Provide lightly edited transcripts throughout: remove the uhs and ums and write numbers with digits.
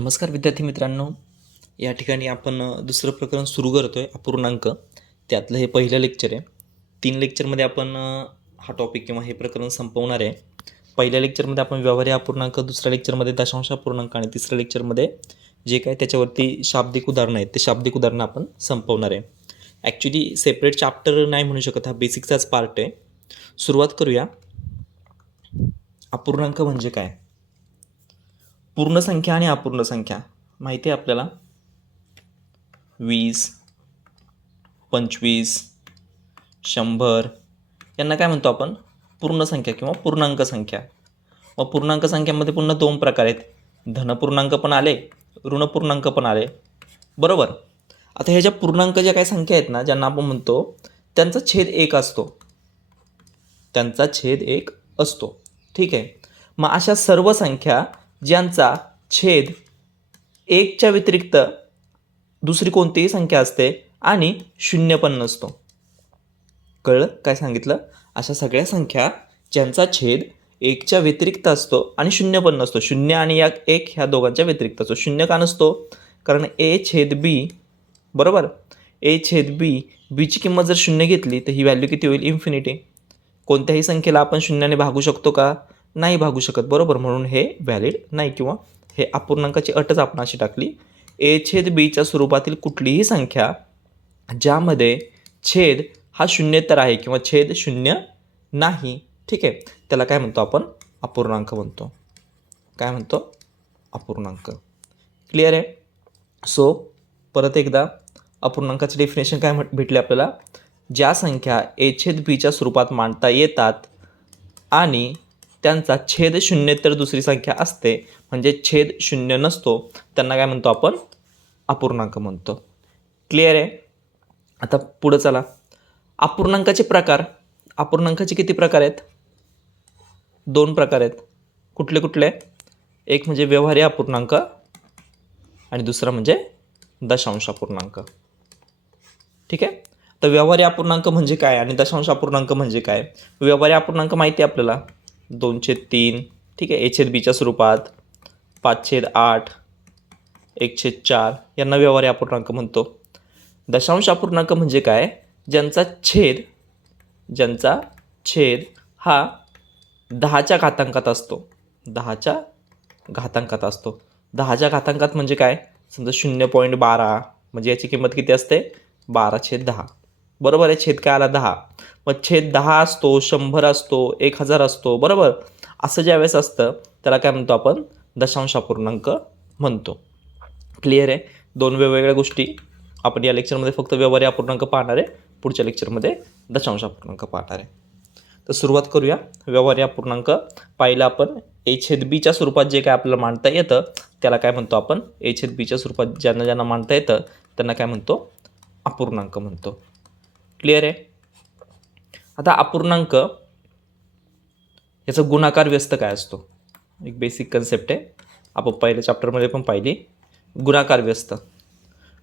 नमस्कार विद्यार्थी मित्रांनो. या ठिकाणी आपण दुसरं प्रकरण सुरू करतो आहे, अपूर्णांक. त्यातलं हे पहिलं लेक्चर आहे. 3 लेक्चरमध्ये आपण हा टॉपिक किंवा हे प्रकरण संपवणार आहे. पहिल्या लेक्चरमध्ये आपण व्यवहार्य अपूर्णांक, दुसऱ्या लेक्चरमध्ये दशांश अपूर्णांक आणि तिसऱ्या लेक्चरमध्ये जे काय त्याच्यावरती शाब्दिक उदाहरणं आहेत ते शाब्दिक उदाहरणं आपण संपवणार आहे. ॲक्च्युली सेपरेट चॅप्टर नाही म्हणू शकत, हा बेसिकचाच पार्ट आहे. सुरुवात करूया. अपूर्णांक म्हणजे काय? पूर्ण संख्या आणि अपूर्ण संख्या माहिती आहे आपल्याला. 20, 25, 100 यांना काय म्हणतो आपण? पूर्ण संख्या किंवा पूर्णांक संख्या. व पूर्णांक संख्यामध्ये पुन्हा 2 प्रकार आहेत. धनपूर्णांक पण आले, ऋणपूर्णांक पण आले, बरोबर. आता ह्या ज्या पूर्णांक ज्या काही संख्या आहेत ना, ज्यांना आपण म्हणतो त्यांचा छेद 1 असतो. त्यांचा छेद 1 असतो, ठीक आहे. मग अशा सर्व संख्या ज्यांचा छेद 1च्या व्यतिरिक्त दुसरी कोणतीही संख्या असते आणि 0 पण नसतो. कळलं काय सांगितलं? अशा सगळ्या संख्या ज्यांचा छेद 1च्या व्यतिरिक्त असतो आणि 0 पण नसतो. 0 आणि 1 ह्या दोघांच्या व्यतिरिक्त असतो. 0 का नसतो? कारण a/b, बरोबर. a/b, बीची किंमत जर 0 घेतली तर ही व्हॅल्यू किती होईल? इन्फिनिटी. कोणत्याही संख्येला आपण 0ने भागू शकतो का? नाही भागू शकत, बरोबर. म्हणून हे व्हॅलिड नाही किंवा हे अपूर्णांकाची अटच आपण अशी टाकली. a/bच्या स्वरूपातील कुठलीही संख्या ज्यामध्ये छेद हा शून्येतर आहे किंवा छेद 0 नाही, ठीक आहे, त्याला काय म्हणतो आपण? अपूर्णांक म्हणतो. काय म्हणतो? अपूर्णांक. क्लिअर आहे? सो परत एकदा अपूर्णांकाचे डेफिनेशन काय भेटले आपल्याला? ज्या संख्या a/bच्या स्वरूपात मांडता येतात आणि त्यांचा छेद 0 दुसरी संख्या असते, म्हणजे छेद 0 नसतो, त्यांना काय म्हणतो आपण? अपूर्णांक म्हणतो. क्लिअर आहे? आता पुढं चला. अपूर्णांकाचे प्रकार. अपूर्णांकाचे किती प्रकार आहेत? 2 प्रकार आहेत. कुठले कुठले? एक म्हणजे व्यवहार्य अपूर्णांक आणि दुसरा म्हणजे दशांश अपूर्णांक, ठीक आहे. तर व्यवहार्य अपूर्णांक म्हणजे काय आणि दशांश अपूर्णांक म्हणजे काय? व्यवहार्य अपूर्णांक माहिती आहे आपल्याला, 2/3, ठीक आहे, a/bच्या स्वरूपात, 5/8, 1/4 यांना व्यवहार्य अपूर्णांक म्हणतो. दशांश अपूर्णांक म्हणजे काय? ज्यांचा छेद हा 10च्या घातांकात असतो. 10च्या घातांकात असतो. 10च्या घातांकात म्हणजे काय? समजा 0.12 म्हणजे याची किंमत किती असते? 12/10, बरोबर आहे. छेद काय आला? 10. मग छेद 10 असतो, 100 असतो, 1000 असतो, बरोबर. असं ज्यावेळेस असतं त्याला काय म्हणतो आपण? दशांश अपूर्णांक म्हणतो. क्लिअर आहे? 2 वेगवेगळ्या गोष्टी आपण या लेक्चरमध्ये फक्त व्यवहार्य अपूर्णांक पाहणार आहे, पुढच्या लेक्चरमध्ये दशांश अपूर्णांक पाहणार आहे. तर सुरुवात करूया. व्यवहार्य अपूर्णांक पाहिलं आपण. a/bच्या स्वरूपात जे काय आपल्याला मांडता येतं त्याला काय म्हणतो आपण? a/bच्या स्वरूपात ज्यांना मांडता येतं त्यांना काय म्हणतो? अपूर्णांक म्हणतो. क्लिअर आहे? आता अपूर्णांक याचा गुणाकार व्यस्त काय असतो? एक बेसिक कन्सेप्ट आहे, आपण पहिल्या चॅप्टरमध्ये पण पाहिली. गुणाकार व्यस्त.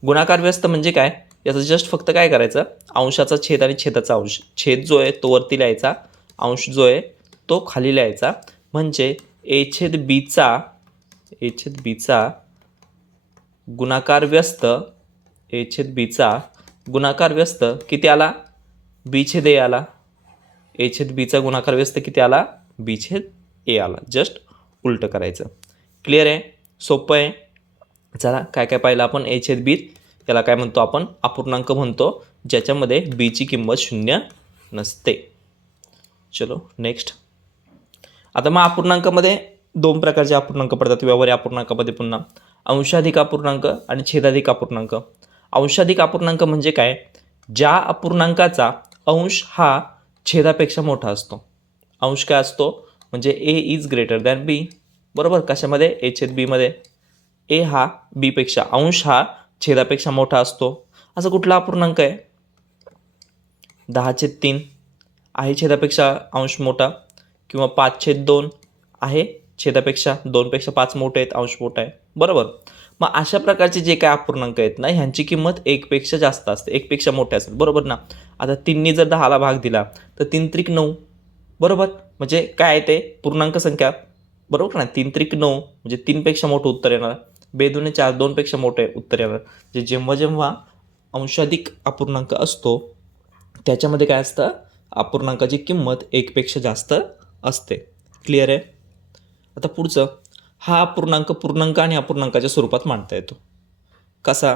गुणाकार व्यस्त म्हणजे काय? याचं जस्ट फक्त काय करायचं? अंशाचा छेद आणि छेदाचा अंश. छेद जो आहे तो वरती लिहायचा, अंश जो आहे तो खाली लिहायचा. म्हणजे a/bचा गुणाकार व्यस्त, a/bचा गुणाकार व्यस्त किती आला? b/a आला. a/bचा गुणाकार व्यस्त किती आला? b/a आला. जस्ट उलटं करायचं. क्लिअर आहे? सोपं आहे. चला काय काय पाहिलं आपण? a/b त्याला काय म्हणतो आपण? अपूर्णांक म्हणतो, ज्याच्यामध्ये बीची किंमत 0 नसते. चलो नेक्स्ट. आता मग अपूर्णांकामध्ये 2 प्रकारचे अपूर्णांक पडतात व्यवहार्य अपूर्णांकामध्ये पुन्हा. अंशाधिक अपूर्णांक आणि छेदाधिक अपूर्णांक. अंशाधिक अपूर्णांक म्हणजे काय? ज्या अपूर्णांकाचा अंश हा छेदापेक्षा मोठा असतो. अंश काय असतो? म्हणजे a is greater than b, बरोबर. कशामध्ये? a/bमध्ये. a हा b पेक्षा, अंश हा छेदापेक्षा मोठा असतो. असं कुठला अपूर्णांक आहे? 10/3 आहे छेदापेक्षा अंश मोठा, किंवा 5/2 आहे छेदापेक्षा 2पेक्षा 5 मोठे आहेत, अंश मोठा आहे, बरोबर. मग अशा प्रकारचे जे काय अपूर्णांक आहेत ना, ह्यांची किंमत 1पेक्षा जास्त असते, 1पेक्षा मोठे असते, बरोबर ना. आता 3नी जर 10ला भाग दिला तर 3×9, बरोबर. म्हणजे काय आहे ते? पूर्णांक संख्या, बरोबर ना. 3×9 म्हणजे 3पेक्षा मोठं उत्तर येणार. बेदुने 4 2पेक्षा मोठं आहे उत्तर येणार. जे जेव्हा जेव्हा अंशाधिक अपूर्णांक असतो त्याच्यामध्ये काय असतं, अपूर्णांकाची किंमत 1पेक्षा जास्त असते. क्लिअर आहे. आता पुढचं, हा अपूर्णांक पूर्णांक आणि अपूर्णांकाच्या स्वरूपात मांडता येतो. कसा?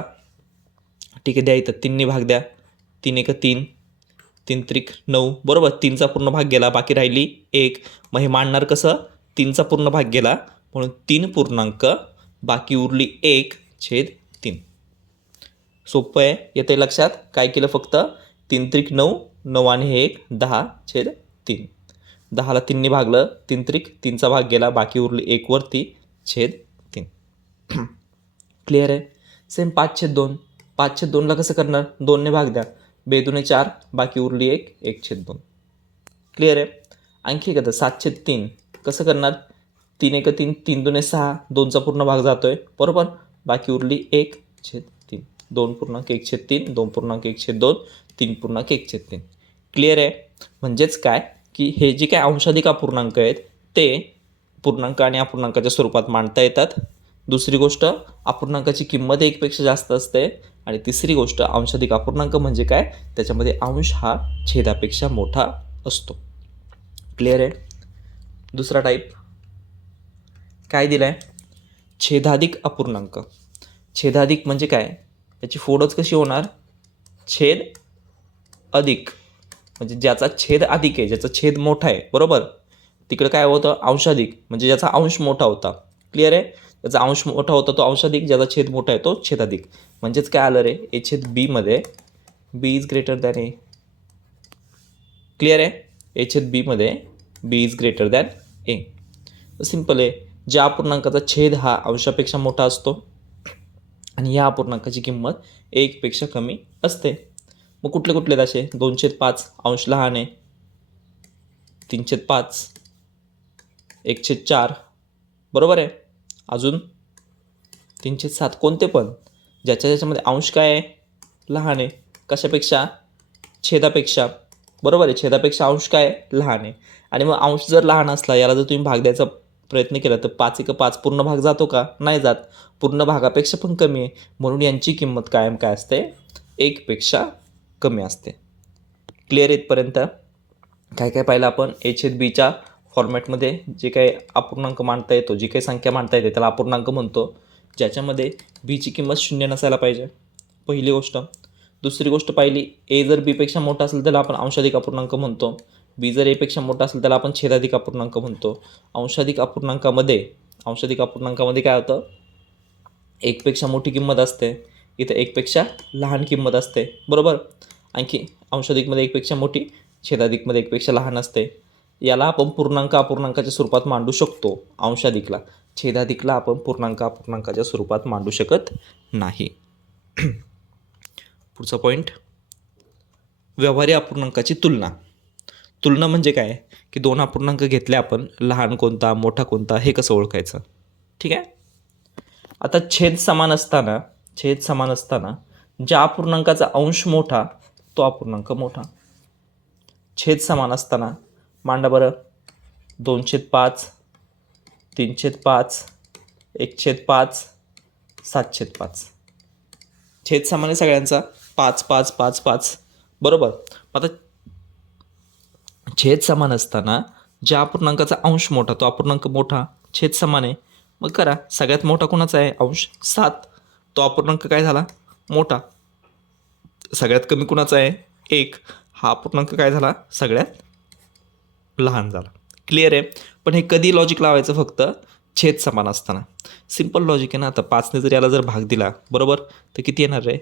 ठीक आहे, द्या इथं 3 भाग द्या. 3 एक 3, 3 त्रिक 9, बरोबर. 3चा पूर्ण भाग गेला, बाकी राहिली 1. मग हे मांडणार कसं? 3चा पूर्ण भाग गेला म्हणून 3 पूर्णांक, बाकी उरली 1/3. सोपं आहे, येते लक्षात. काय केलं फक्त? 3 त्रिक 9, 9 आणि हे 1, 10/3. 10ला 3ने भागलं, 3 त्रिक 3चा भाग गेला, बाकी उरली 1 वरती (3). क्लिअर आहे. सेम 5/2. 5/2ला कसं करणार? 2ने भाग द्या. बेदुने 4, बाकी उरली 1, 1/2. क्लिअर आहे. आणखी एक आता 7/3 कसं करणार? 3 एक 3, 3 दुने 6, 2चा पूर्ण भाग जातोय, बरोबर. बाकी उरली 1/3. 2.1/3, 2.1/2, 3.1/3. क्लिअर आहे. म्हणजेच काय की हे जे काय अंशाधिक अपूर्णांक आहेत ते पूर्णांक आणि अपूर्णांकाच्या स्वरूपात मांडता येतात. दुसरी गोष्ट, अपूर्णांकाची किंमत 1पेक्षा जास्त असते. आणि तिसरी गोष्ट, अंशाधिक अपूर्णांक म्हणजे काय? त्याच्यामध्ये अंश हा छेदापेक्षा मोठा असतो. क्लिअर आहे. दुसरा टाईप काय दिला आहे? छेदाधिक अपूर्णांक. छेदाधिक म्हणजे काय? याची फोडच कशी होणार? छेद अधिक, म्हणजे ज्याचा छेद अधिक आहे, ज्याचा छेद मोठा आहे, बरोबर. तिकडे काय होतं? अंशाधिक, म्हणजे ज्याचा अंश मोठा होता. क्लिअर आहे. ज्याचा अंश मोठा होता तो अंशाधिक, ज्याचा छेद मोठा आहे तो छेदाधिक. म्हणजेच काय आलं रे? A/B मध्ये B is greater than A. Clear आहे. A/B मध्ये B is greater than A. Simple आहे. ज्या अपूर्णांकाचा छेद हा अंशापेक्षा मोठा असतो आणि या अपूर्णांकाची किंमत 1पेक्षा कमी असते. मग कुठले कुठले असे? 2/5 अंश लहान आहे, 3/5, 1/4, बरोबर आहे. अजून 3/7. कोणते पण ज्याच्यामध्ये अंश काय आहे? लहान आहे. कशापेक्षा? छेदापेक्षा, बरोबर आहे. छेदापेक्षा अंश काय आहे? लहान आहे. आणि मग अंश जर लहान असला, याला जर तुम्ही भाग द्यायचा प्रयत्न केला तर 5 एक 5 पूर्ण भाग जातो का? नाही जात. पूर्ण भागापेक्षा पण कमी आहे, म्हणून यांची किंमत कायम काय असते? 1पेक्षा कमी असते. क्लिअर इथपर्यंत? काय काय पाहिलं आपण? A/Bच्या फॉर्मॅटमध्ये जे काही अपूर्णांक मांडता येतो, जी काही संख्या मांडता येते त्याला अपूर्णांक म्हणतो, ज्याच्यामध्ये बीची किंमत 0 नसायला पाहिजे. पहिली गोष्ट. दुसरी गोष्ट पाहिली, A जर Bपेक्षा मोठा असेल त्याला आपण अंशाधिक अपूर्णांक म्हणतो. B जर Aपेक्षा मोठा असेल त्याला आपण छेदाधिक अपूर्णांक म्हणतो. अंशाधिक अपूर्णांकामध्ये काय होतं? 1पेक्षा मोठी किंमत असते, इथं 1पेक्षा लहान किंमत असते, बरोबर. आणखी अंशाधिकमध्ये 1पेक्षा मोठी, छेदाधिकमध्ये 1पेक्षा लहान असते. याला आपण पूर्णांक अपूर्णांकाच्या स्वरूपात मांडू शकतो अंशाधिकला. छेदाधिकला आपण पूर्णांक अपूर्णांकाच्या स्वरूपात मांडू शकत नाही. पुढचा पॉईंट, व्यवहारी अपूर्णांकाची तुलना. तुलना म्हणजे काय की 2 अपूर्णांक घेतले आपण, लहान कोणता मोठा कोणता हे कसं ओळखायचं? ठीक आहे. आता छेद समान असताना ज्या अपूर्णांकाचा अंश मोठा तो अपूर्णांक मोठा. छेद समान असताना मांडा बरं. 2/5, 3/5, 1/5, 7/5. छेद समान आहे सगळ्यांचा, 5 5 5 5, बरोबर. आता छेद समान असताना ज्या अपूर्णांकाचा अंश मोठा तो अपूर्णांक मोठा, छेद समान आहे. मग करा, सगळ्यात मोठा कोणाचा आहे? अंश 7, तो अपूर्णांक काय झाला? मोठा. सगळ्यात कमी कोणाचा आहे? 1, हा अपूर्णांक काय झाला? सगळ्यात लहान झाला. क्लिअर आहे. पण हे कधी लॉजिक लावायचं? फक्त छेद समान असताना. सिंपल लॉजिक आहे ना. आता 5ने जर याला जर भाग दिला, बरोबर, तर किती येणार आहे?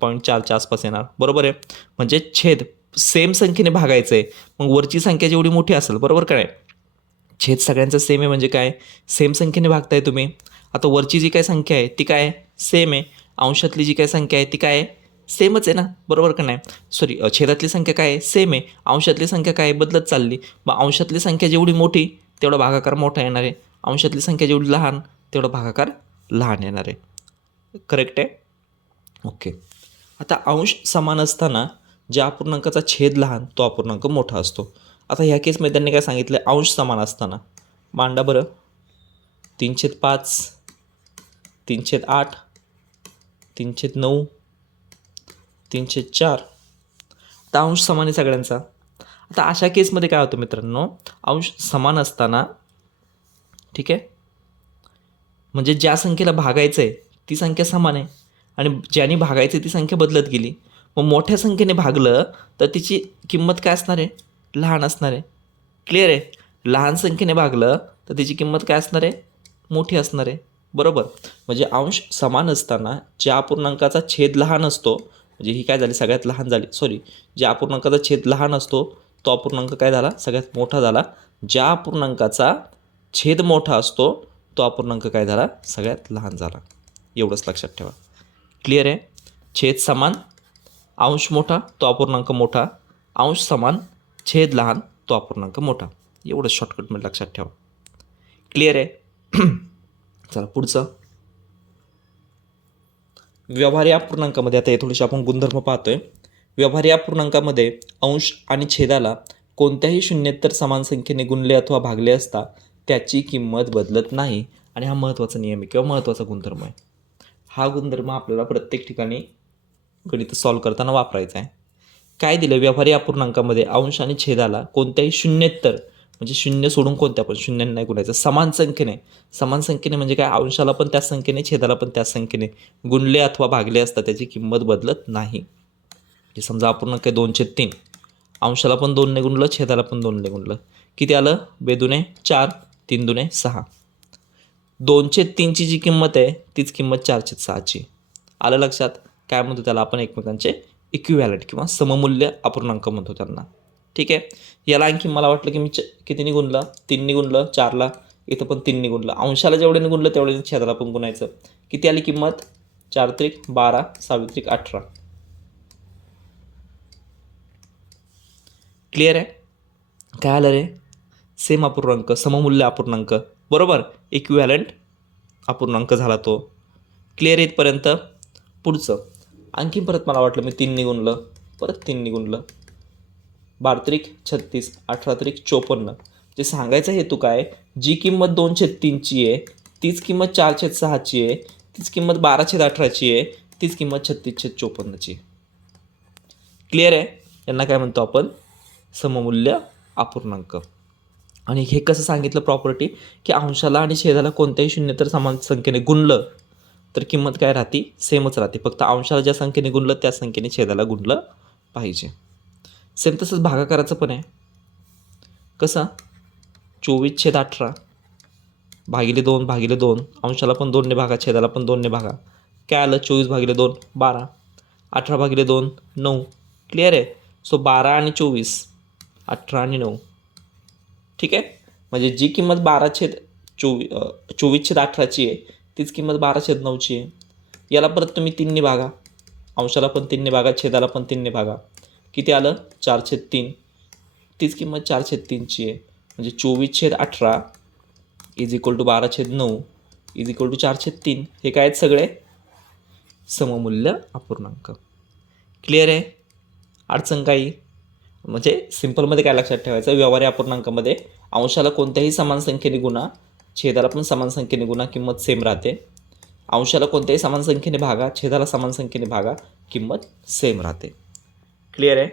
0.4च्या आसपास येणार, बरोबर आहे. म्हणजे छेद सेम संख्येने भागायचं आहे. मग वरची संख्या जेवढी मोठी असेल, बरोबर काय, छेद सगळ्यांचा सेम आहे म्हणजे काय? सेम संख्येने भागताय तुम्ही. आता वरची जी काय संख्या आहे ती काय? सेम आहे. अंशातली जी काय संख्या आहे ती काय आहे? सेमच आहे ना, बरोबर का नाही? सॉरी, छेदातली संख्या काय आहे? सेम आहे. अंशातली संख्या काय आहे? बदलत चालली. मग अंशातली संख्या जेवढी मोठी तेवढा भागाकार मोठा येणार आहे. अंशातली संख्या जेवढी लहान तेवढा भागाकार लहान येणार आहे. करेक्ट आहे? ओके. आता अंश समान असताना ज्या अपूर्णांकाचा छेद लहान तो अपूर्णांक मोठा असतो. आता ह्या केसमध्ये त्यांनी काय सांगितलं? अंश समान असताना मांडा बरं. 3/5, 3/8, 3/9, 3/4. आता अंश समान आहे सगळ्यांचा. आता अशा केसमध्ये काय होतं मित्रांनो, अंश समान असताना, ठीक आहे, म्हणजे ज्या संख्येला भागायचं आहे ती संख्या समान आहे आणि ज्याने भागायचं ती संख्या बदलत गेली. मग मोठ्या संख्येने भागलं तर तिची किंमत काय असणार आहे, लहान असणार आहे. क्लिअर आहे. लहान संख्येने भागलं तर तिची किंमत काय असणार आहे, मोठी असणार आहे. बरोबर. म्हणजे अंश समान असताना ज्या अपूर्णांकाचा छेद लहान असतो, म्हणजे ही काय झाली, सगळ्यात लहान झाली, सॉरी, ज्या अपूर्णांकाचा छेद लहान असतो तो अपूर्णांक काय झाला, सगळ्यात मोठा झाला. ज्या अपूर्णांकाचा छेद मोठा असतो तो अपूर्णांक काय झाला, सगळ्यात लहान झाला. एवढंच लक्षात ठेवा. क्लिअर आहे. छेद समान, अंश मोठा तो अपूर्णांक मोठा, अंश समान छेद लहान तो अपूर्णांक मोठा. एवढंच शॉर्टकटमध्ये लक्षात ठेवा. क्लिअर आहे. चला पुढचं. व्यवहारी अपूर्णांकामध्ये आता हे थोडेसे आपण गुणधर्म पाहतोय. व्यवहारी अपूर्णांकामध्ये अंश आणि छेदाला कोणत्याही शून्येतर समान संख्येने गुणले अथवा भागले असता त्याची किंमत बदलत नाही. आणि हा महत्त्वाचा नियम आहे किंवा महत्त्वाचा गुणधर्म आहे. हा गुणधर्म आपल्याला प्रत्येक ठिकाणी गणित सॉल्व करताना वापरायचा आहे. काय दिलं, व्यवहारी अपूर्णांकामध्ये अंश आणि छेदाला कोणत्याही शून्येतर, म्हणजे शून्य सोडून कोणत्या पण शून्याने नाही गुणायचं, समान संख्येने. समान संख्येने म्हणजे काय, अंशाला पण त्याच संख्येने छेदाला पण त्याच संख्येने गुणले अथवा भागले असता त्याची किंमत बदलत नाही. म्हणजे समजा अपूर्णांक आहे 2/3, अंशाला पण 2ने गुणलं, छेदाला पण 2ने गुणलं, किती आलं, 2×2 4, 3×2 6. 2/3ची जी किंमत आहे तीच किंमत 4/6ची. आलं लक्षात. काय म्हणतो त्याला आपण, एकमेकांचे इक्विव्हॅलंट किंवा सममूल्य अपूर्णांक म्हणतो त्यांना. ठीक आहे. याला आणखी मला वाटलं की मी कितीने गुणलं, 3ने गुणलं, 4ला, इथं पण 3ने गुणलं. अंशाला जेवढ्याने गुणलं तेवढ्याने छेदाला पण गुणायचं. किती आली किंमत, 4×3 12, 6×3 18. क्लिअर आहे. काय आलं रे, सेम अपूर्णांक, सममूल्य अपूर्णांक. बरोबर, इक्विव्हॅलंट अपूर्णांक झाला तो. क्लिअर इथपर्यंत. पुढचं आणखी परत मला वाटलं मी 3ने गुणलं, परत 3ने गुणलं, 12×3 36, 18×3 54. जे सांगायचा हेतू काय, जी किंमत 2/3ची आहे तीच किंमत 4/6ची आहे, तीच किंमत 12/18ची आहे, तीच किंमत 36/54ची आहे. क्लिअर आहे. यांना काय म्हणतो आपण, सममूल्य अपूर्णांक. आणि हे कसं सांगितलं प्रॉपर्टी, की अंशाला आणि छेदाला कोणत्याही शून्येतर समान संख्येने गुणलं तर किंमत काय राहते, सेमच राहते. फक्त अंशाला ज्या संख्येने गुणलं त्या संख्येने छेदाला गुणलं पाहिजे. सेम तसंच भागाकाराचं पण आहे. कसं, 24/18 भागिले 2/2, अंशाला पण 2ने भागा, छेदाला पण 2ने भागा. काय आलं, 24/2 12, 18/2 9. क्लिअर आहे. सो 12 आणि 24, 18 आणि 9. ठीक आहे. म्हणजे जी किंमत 24/18ची आहे तीच किंमत 12/9ची आहे. याला परत तुम्ही 3ने भागा, अंशाला पण 3ने भागा, छेदाला पण 3ने भागा. किती आलं, 4/3. तीच किंमत 4/3ची आहे. म्हणजे 24/18 = 12/9 = 4/3. हे काय आहेत, सगळे सममूल्य अपूर्णांक. क्लिअर आहे. अडचण काही, म्हणजे सिंपलमध्ये काय लक्षात ठेवायचं, व्यवहारी अपूर्णांकामध्ये अंशाला कोणत्याही समान संख्येने गुणा, छेदाला पण समान संख्येने गुणा, किंमत सेम राहते. अंशाला कोणत्याही समान संख्येने भागा, छेदाला समान संख्येने भागा, किंमत सेम राहते. क्लिअर आहे.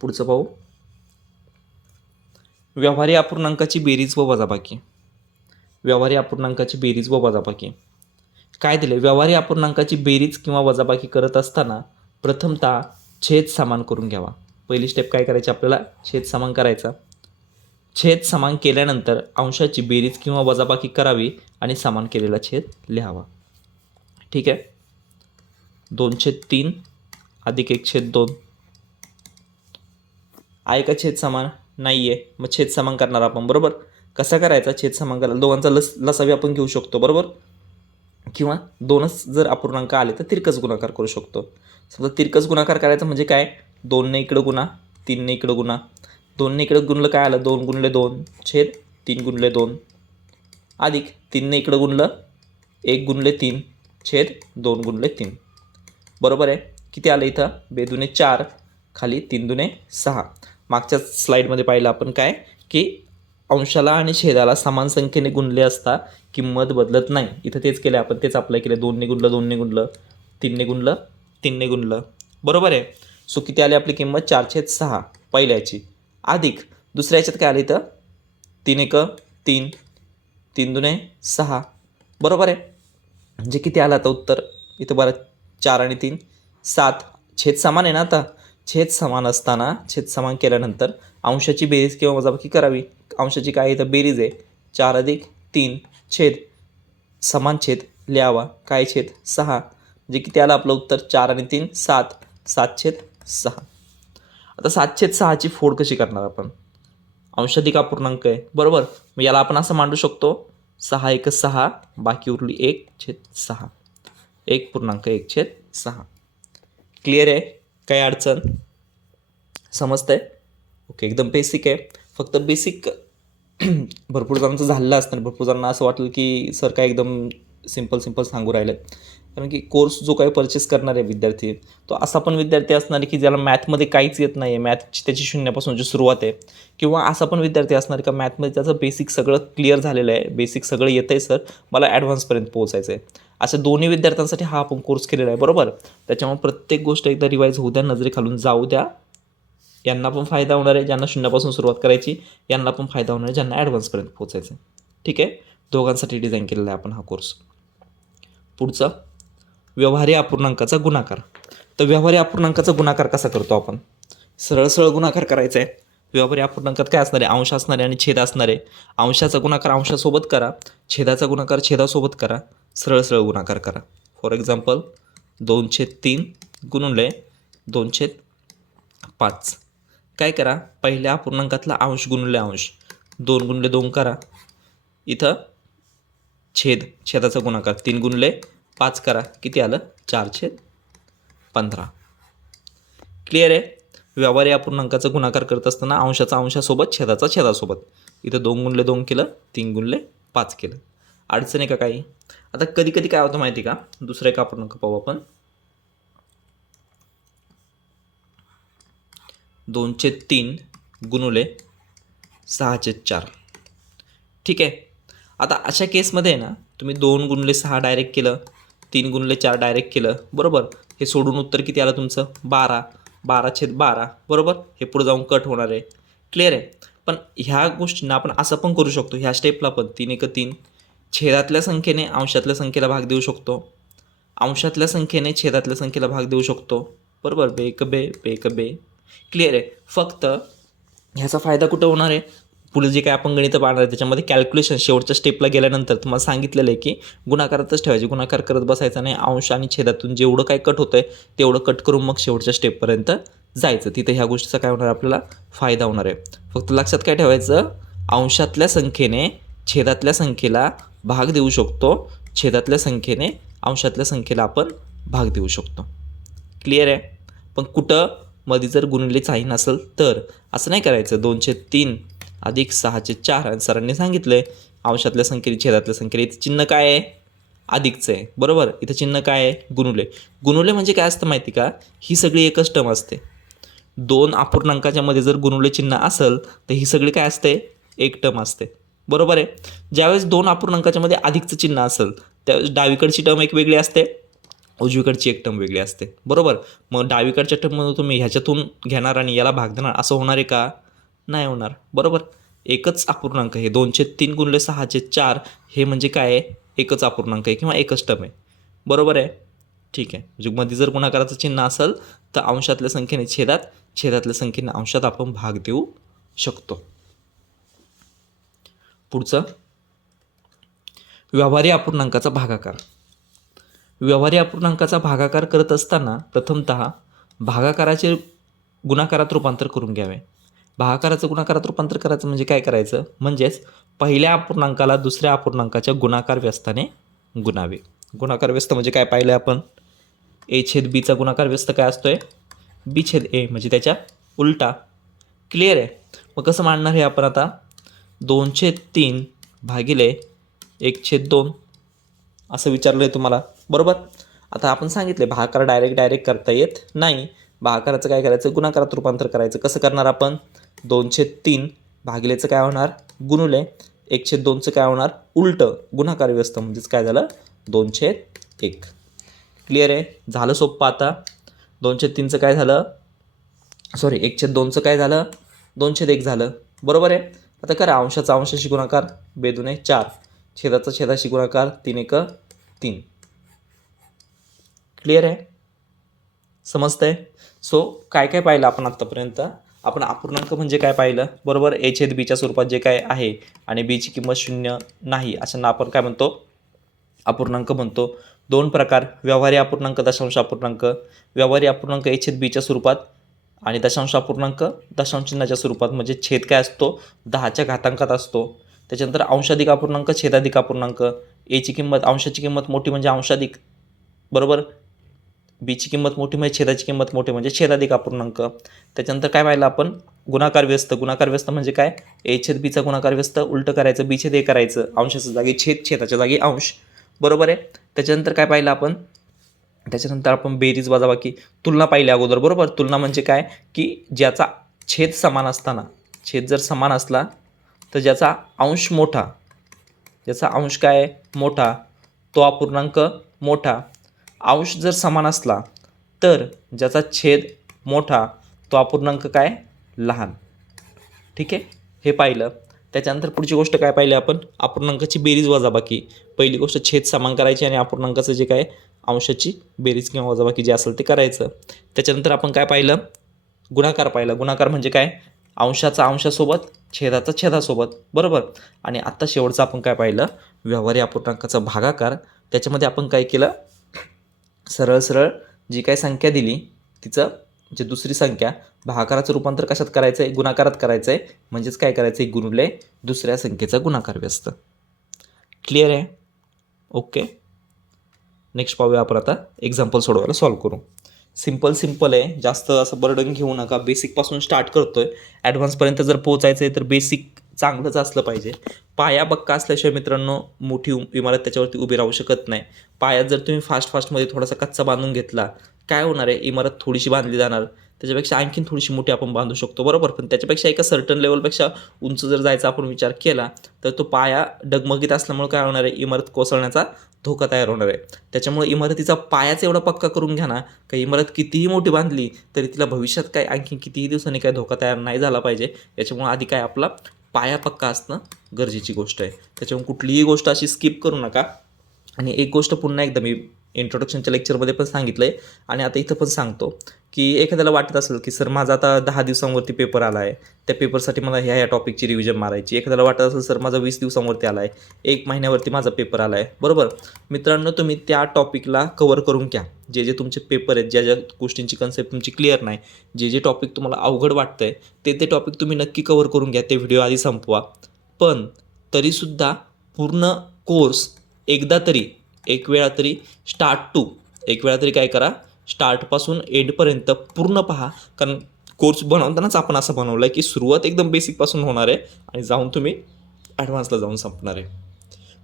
पुढचं पाहू. व्यवहारी अपूर्णांकाची बेरीज व वजाबाकी. व्यवहारी अपूर्णांकाची बेरीज व वजाबाकी काय दिले, व्यवहारी अपूर्णांकाची बेरीज किंवा वजाबाकी करत असताना प्रथमतः छेद समान करून घ्यावा. पहिली स्टेप काय करायची आपल्याला, छेद समान करायचा. छेद समान केल्यानंतर अंशाची बेरीज किंवा वजाबाकी करावी आणि समान केलेला छेद लिहावा. ठीक आहे. 2/3 अधिक 1/2 आहे का छेद समान, नाही आहे. मग छेद समान करणार आपण. बरोबर. कसा करायचा छेद समान करायला, दोघांचा लसावी आपण घेऊ शकतो. बरोबर. किंवा दोनच जर अपूर्णांक आले तर तिरकस गुणाकार करू शकतो. समजा तिरकस गुणाकार करायचा म्हणजे काय, 2ने इकडं गुणा, 3ने इकडं गुणा. 2ने इकडं गुणलं काय आलं, 2×2 छेद 3×2 अधिक 3ने इकडं गुणलं 1×3 छेद 2×3. बरोबर आहे. किती आलं इथं, 2×2 4, खाली 3×2 6. मागच्या स्लाईडमध्ये पाहिलं आपण काय, की अंशाला आणि छेदाला समान संख्येने गुणले असता किंमत बदलत नाही. इथं तेच केलं आपण, तेच अप्लाय केलं. 2ने गुणलं 2ने गुणलं, 3ने गुणलं 3ने गुणलं, बरोबर आहे. सो किती आली आपली किंमत 4/6 पहिल्याची, अधिक दुसऱ्या ह्याच्यात काय आली तर 3 1 3, 3 2 6, बरोबर आहे. म्हणजे किती आलं आता उत्तर इथं बरं, 4 आणि 3 7. छेद समान आहे ना. आता छेद समान असताना छेद समान केल्यानंतर अंशाची बेरीज किंवा वजाबाकी करावी. अंशाची काय आहे तर बेरीज आहे. 4 अधिक 3 छेद समान छेद लिहावा. काय छेद 6. म्हणजे किती आलं आपलं उत्तर 4 आणि 3 7, 7/6. आता 7/6ची फोड कशी करणार आपण? अंशाधिक अपूर्णांक आहे, बरोबर. मग याला आपण असं मांडू शकतो, 6 1 6, बाकी उरली 1/6, 1.1/6. क्लिअर आहे? काही अडचण? समजतंय? ओके, एकदम बेसिक आहे. फक्त बेसिक भरपूर जणांचं झालेलं असतं, भरपूर जणांना असं वाटलं की सर काय एकदम सिंपल सांगू राहिले. कारण की कोर्स जो काही परचेस करणार आहे विद्यार्थी, तो असा पण विद्यार्थी असणार आहे की ज्याला मॅथमध्ये काहीच येत नाही आहे, मॅथची त्याची शून्यापासूनची सुरुवात आहे. किंवा असा पण विद्यार्थी असणार का मॅथमध्ये त्याचं बेसिक सगळं क्लिअर झालेलं आहे, बेसिक सगळं येतं आहे, सर मला ॲडव्हान्सपर्यंत पोहोचायचं आहे. अशा दोन्ही विद्यार्थ्यांसाठी हा आपण कोर्स केलेला आहे, बरोबर. त्याच्यामुळे प्रत्येक गोष्ट एकदा रिवाईज होऊ द्या, नजरेखालून जाऊ द्या. यांना पण फायदा होणार आहे ज्यांना शून्यापासून सुरुवात करायची, यांना पण फायदा होणार आहे ज्यांना ॲडव्हान्सपर्यंत पोहोचायचं आहे. ठीक आहे, दोघांसाठी डिझाईन केलेला आहे आपण हा कोर्स. पुढचं, व्यवहारी अपूर्णांकाचा गुणाकार. तर व्यवहारी अपूर्णांकाचा गुणाकार कसा करतो आपण? सरळ गुणाकार करायचा आहे. व्यवहारी अपूर्णांकात काय असणार आहे? अंश असणार आहे आणि छेद असणार आहे. अंशाचा गुणाकार अंशासोबत करा, छेदाचा गुणाकार छेदासोबत करा, सरळ गुणाकार करा. For example 2/3 गुणुले 2/5. काय करा, पहिल्या अपूर्णांकातला अंश गुणुले अंश, 2 गुणले 2 करा. इथं छेदाचा गुणाकार 3 गुणले 5 करा. किती आलं? 4/15. क्लिअर आहे? व्यवहारी अपूर्णांकाचा गुणाकार करत असताना अंशाचा अंशासोबत, छेदाचा छेदासोबत. इथं 2 गुणले 2 केलं, 3 गुणले 5 केलं. अडचण आहे का काही? आता कधी काय होतं माहिती का? दुसरा एक अपूर्णांक पाहू आपण. 2/3 गुणुले 6/4. ठीक आहे. आता अशा केसमध्ये आहे ना, तुम्ही 2 गुणले 6 डायरेक्ट केलं, 3 गुणले 4 डायरेक्ट केलं, बरोबर. हे सोडून उत्तर किती आलं तुमचं? 12, 12/12, बरोबर. हे पुढे जाऊन कट होणार आहे. क्लिअर आहे? पण ह्या गोष्टींना आपण असं पण करू शकतो, ह्या स्टेपला पण 3 1 3, छेदातल्या संख्येने अंशातल्या संख्येला भाग देऊ शकतो, अंशातल्या संख्येने छेदातल्या संख्येला भाग देऊ शकतो, बरोबर. बे एक बे. क्लिअर आहे? फक्त ह्याचा फायदा कुठं होणार आहे? पुढे जे काय आपण गणित पाहणार आहे त्याच्यामध्ये कॅल्क्युलेशन शेवटच्या स्टेपला गेल्यानंतर तुम्हाला सांगितलेलं आहे की गुणाकारातच ठेवायचे, गुणाकार करत बसायचा नाही. अंश आणि छेदातून जेवढं काय कट होतं आहे तेवढं कट करून मग शेवटच्या स्टेपपर्यंत जायचं. तिथं ह्या गोष्टीचा काय होणार, आपल्याला फायदा होणार आहे. फक्त लक्षात काय ठेवायचं, अंशातल्या संख्येने छेदातल्या संख्येला भाग देऊ शकतो, छेदातल्या संख्येने अंशातल्या संख्येला आपण भाग देऊ शकतो. क्लिअर आहे? पण कुठं मध्ये जर गुणिले साईन असेल तर असं नाही करायचं. 2/3 अधिक 6/4. आणि सरांनी सांगितलं आहे अंशातल्या संख्येने छेदातल्या संख्येने, इथं चिन्ह काय आहे? अधिकचं आहे, बरोबर. इथं चिन्ह काय आहे? गुणुले म्हणजे काय असतं माहिती का? ही सगळी एकच टर्म असते. 2 अपूर्णांकाच्या मध्ये जर गुणुले चिन्ह असेल तर ही सगळी काय असते? एक टर्म असते, बरोबर आहे. ज्यावेळेस 2 अपूर्णांकाच्या मध्ये अधिकचं चिन्ह असेल त्यावेळेस डावीकडची टर्म एक वेगळी असते, उजवीकडची एक टर्म वेगळी असते, बरोबर. मग डावीकडच्या टर्ममध्ये तुम्ही ह्याच्यातून घेणार आणि याला भाग देणार, असं होणार आहे का? नाही होणार, बरोबर. एकच अपूर्णांक आहे. 2/3 गुणले 6/4 हे म्हणजे काय आहे? एकच अपूर्णांक आहे किंवा एकच टर्म आहे, बरोबर आहे. ठीक आहे. म्हणजे मध्ये जर गुणाकाराचं चिन्ह असेल तर अंशातल्या संख्येने छेदात, छेदातल्या संख्येने अंशात आपण भाग देऊ शकतो. पुढचं, व्यवहारी अपूर्णांकाचा भागाकार. व्यवहारी अपूर्णांकाचा भागाकार करत असताना प्रथमतः भागाकाराचे गुणाकारात रूपांतर करून घ्यावे. भागाकाराचं गुणाकारात रूपांतर करायचं म्हणजे काय करायचं? म्हणजेच पहिल्या अपूर्णांकाला दुसऱ्या अपूर्णांकाच्या गुणाकार व्यस्ताने गुणावे. गुणाकार व्यस्त म्हणजे काय पाहिलं आपण? a/bचा गुणाकार व्यस्त काय असतोय? b/a, म्हणजे त्याच्या उलटा. क्लिअर आहे? मग कसं मांडणार हे आपण आता? 2/3 भागिले 1/2 असं विचारलं आहे तुम्हाला, बरोबर. आता आपण सांगितले भागाकार डायरेक्ट करता येत नाही. भागाकाराचं काय करायचं? गुणाकारात रूपांतर करायचं. कसं करणार आपण? 2/3 भागिलेचं काय होणार गुणुले 1/2चं काय होणार उलटं गुणाकार व्यस्त म्हणजेच काय झालं 2/1. क्लिअर आहे. झालं सोप्पं. आता 2/3चं काय झालं सॉरी 1/2चं काय झालं 2/1 झालं. बरोबर आहे. आता करा अंशाचा अंशाशी गुणाकार 2 4 छेदाचा छेदाशी गुणाकार 3 1 3. क्लिअर आहे. समजतंय. सो काय काय पाहिलं आपण आत्तापर्यंत. आपण अपूर्णांक म्हणजे काय पाहिलं बरोबर. a/bच्या स्वरूपात जे काय आहे आणि बीची किंमत 0 नाही अशांना आपण काय म्हणतो अपूर्णांक म्हणतो. 2 प्रकार व्यवहारी अपूर्णांक दशांश अपूर्णांक. व्यवहारी अपूर्णांक a/bच्या स्वरूपात आणि दशांश अपूर्णांक दशांश चिन्हाच्या स्वरूपात म्हणजे छेद काय असतो 10च्या घातांकात असतो. त्याच्यानंतर अंशाधिक अपूर्णांक छेदाधिक अपूर्णांक. एची किंमत अंशाची किंमत मोठी म्हणजे अंशाधिक बरोबर. बीची किंमत मोठी म्हणजे छेदाची किंमत मोठी म्हणजे छेदाधिक अपूर्णांक. त्याच्यानंतर काय पाहिलं आपण गुणाकार व्यस्त. गुणाकार व्यस्त म्हणजे काय a/bचा गुणाकार व्यस्त उलटं करायचं b/a करायचं अंशाच्या जागी छेद छेदाच्या जागी अंश बरोबर आहे. त्याच्यानंतर काय पाहिलं आपण त्याच्यानंतर आपण बेरीज वजाबाकी तुलना पाहिली अगोदर बरोबर. तुलना म्हणजे काय की ज्याचा छेद समान असताना छेद जर समान असला तर ज्याचा अंश मोठा ज्याचा अंश काय मोठा तो अपूर्णांक मोठा. अंश जर समान असला तर ज्याचा छेद मोठा तो अपूर्णांक काय लहान. ठीक आहे हे पाहिलं. त्याच्यानंतर पुढची गोष्ट काय पाहिली आपण अपूर्णांकाची बेरीज वजाबाकी. पहिली गोष्ट छेद समान करायची आणि अपूर्णांकाचं जे काय अंशाची बेरीज किंवा वजाबाकी जे असेल ते करायचं. त्याच्यानंतर आपण काय पाहिलं गुणाकार पाहिला. गुणाकार म्हणजे काय अंशाचा अंशासोबत छेदाचा छेदासोबत बरोबर. आणि आत्ता शेवटचं आपण काय पाहिलं व्यवहारी अपूर्णांकाचा भागाकार. त्याच्यामध्ये आपण काय केलं सरळ सरळ जी काय संख्या दिली तिचं जे दुसरी संख्या भागाकाराचं रूपांतर कशात करायचं आहे गुणाकारात करायचं आहे म्हणजेच काय करायचं आहे गुणुले दुसऱ्या संख्येचा गुणाकार व्यस्त. क्लिअर आहे. ओके. नेक्स्ट पाहूया आपण आता एक्झाम्पल सोडवायला सॉल्व्ह करू. सिम्पल आहे. जास्त असं बर्डन घेऊ नका. बेसिकपासून स्टार्ट करतो आहे. ॲडव्हान्सपर्यंत जर पोहोचायचं आहे तर बेसिक चांगलंच असलं पाहिजे. पाया पक्का असल्याशिवाय मित्रांनो मोठी इमारत त्याच्यावरती उभी राहू शकत नाही. पायात जर तुम्ही फास्टमध्ये थोडासा कच्चा बांधून घेतला काय होणार आहे इमारत थोडीशी बांधली जाणार त्याच्यापेक्षा आणखीन थोडीशी मोठी आपण बांधू शकतो बरोबर. पण त्याच्यापेक्षा एका सर्टन लेवलपेक्षा उंच जर जायचा आपण विचार केला तर तो पाया डगमगीत असल्यामुळे काय होणार आहे इमारत कोसळण्याचा धोका तयार होणार आहे. त्याच्यामुळे इमारतीचा पायाच एवढा पक्का करून घ्या ना का इमारत कितीही मोठी बांधली तरी तिला भविष्यात काय आणखी कितीही दिवसांनी काय धोका तयार नाही झाला पाहिजे. याच्यामुळे आधी काय आपला पाया पक्का असणं गरजेची गोष्ट आहे. त्याच्यामुळे कुठलीही गोष्ट अशी स्किप करू नका. आणि एक गोष्ट पुन्हा एकदा मी इंट्रोडक्शनच्या लेक्चरमध्ये पण सांगितलं आहे आणि आता इथं पण सांगतो की एखाद्याला वाटत असेल की सर माझा आता 10 दिवसांवरती पेपर आला आहे त्या पेपरसाठी मला ह्या टॉपिकची रिव्हिजन मारायची. एखाद्याला वाटत असेल सर माझा 20 दिवसांवरती आला आहे 1 महिन्यावरती माझा पेपर आला आहे बरोबर. मित्रांनो तुम्ही त्या टॉपिकला कवर करून घ्या. जे जे तुमचे पेपर आहेत ज्या ज्या गोष्टींची कन्सेप्ट तुमची क्लिअर नाही जे जे टॉपिक तुम्हाला अवघड वाटतं आहे ते टॉपिक तुम्ही नक्की कवर करून घ्या. ते व्हिडिओ आधी संपवा. पण तरीसुद्धा पूर्ण कोर्स एकदा तरी एक वेळा तरी एक वेळा तरी काय करा स्टार्टपासून एंडपर्यंत पूर्ण पहा. कारण कोर्स बनवतानाच आपण असं बनवलं आहे की सुरुवात एकदम बेसिकपासून होणार आहे आणि जाऊन तुम्ही ॲडव्हान्सला जाऊन संपणार आहे.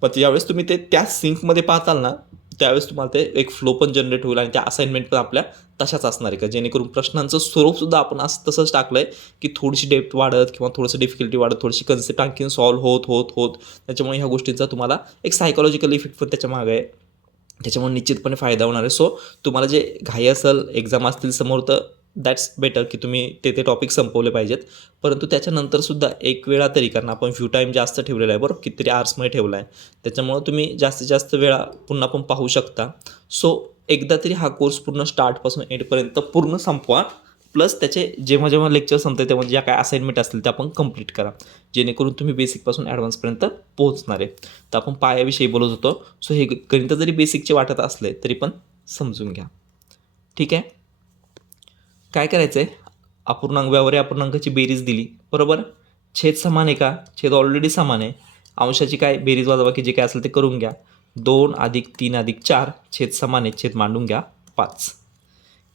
पण ज्यावेळेस तुम्ही ते त्या सिंकमध्ये पाहताल ना त्यावेळेस तुम्हाला ते एक फ्लो पण जनरेट होईल आणि त्या असाइनमेंट पण आपल्या तशाच असणार आहे का जेणेकरून प्रश्नांचं स्वरूपसुद्धा आपण असं तसंच टाकलं आहे की थोडीशी डेप्थ वाढत किंवा थोडंसं डिफिकल्टी वाढत थोडीशी कन्सेप्ट आणखीन सॉल्व्ह होत त्याच्यामुळे ह्या गोष्टींचा तुम्हाला एक सायकोलॉजिकल इफेक्ट पण त्याच्या मागे आहे. त्याच्यामुळे निश्चितपणे फायदा होणार आहे. सो तुम्हाला जे घाई असेल एक्झाम असतील समोर तर दॅट्स बेटर की तुम्ही ते टॉपिक संपवले पाहिजेत. परंतु त्याच्यानंतरसुद्धा एक वेळा तरी कारण आपण फ्यू टाईम जास्त ठेवलेला आहे बरोबर कितीतरी आर्समध्ये ठेवला आहे त्याच्यामुळं तुम्ही जास्तीत जास्त वेळा पुन्हा पण पाहू शकता. सो एकदा तरी हा कोर्स पूर्ण स्टार्टपासून एंडपर्यंत पूर्ण संपवा. प्लस त्याचे जेव्हा जेव्हा लेक्चर संपते तेव्हा ज्या काय असाइनमेंट असतील त्या आपण कंप्लीट करा जेणेकरून तुम्ही बेसिकपासून ॲडव्हान्सपर्यंत पोहोचणार आहे. तर आपण पायाविषयी बोलत होतो. सो हे गणित जरी बेसिकचे वाटत असले तरी पण समजून घ्या. ठीक आहे. काय करायचं आहे अपूर्णांक व्यवहारी अपूर्णांकाची बेरीज दिली बरोबर. छेद समान आहे का छेद ऑलरेडी समान आहे. अंशाची काय बेरीज वजाबाकी जे काय असेल ते करून घ्या. 2 + 3 + 4 छेद समान आहे छेद मांडून घ्या 5.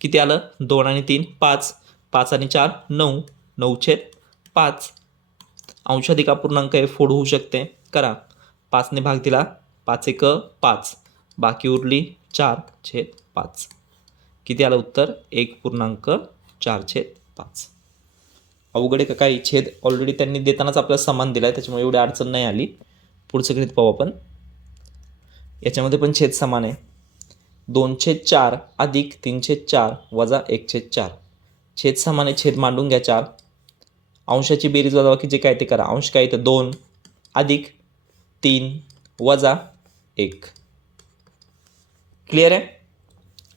किती आलं 2 आणि 3 5 5 आणि 4 9 9/5. अंशाधिक अपूर्णांक आहे फोड होऊ शकते करा. 5ने भाग दिला 5 1 5 बाकी उरली 4/5. किती आलं उत्तर 1.4/5. अवघड आहे का काही? छेद ऑलरेडी त्यांनी देतानाच आपल्याला समान दिला आहे, त्याच्यामुळे एवढी अडचण नाही आली. पुढचं गणित पाहू आपण. याच्यामध्ये पण छेद समान आहे. 2/4 अधिक 3/4 वजा 1/4. छेद समान आहे, छेद मांडून घ्या 4. अंशाची बेरीज वजाबाकी जे काय ते करा. अंश काय तर 2 अधिक 3 वजा 1. क्लिअर आहे?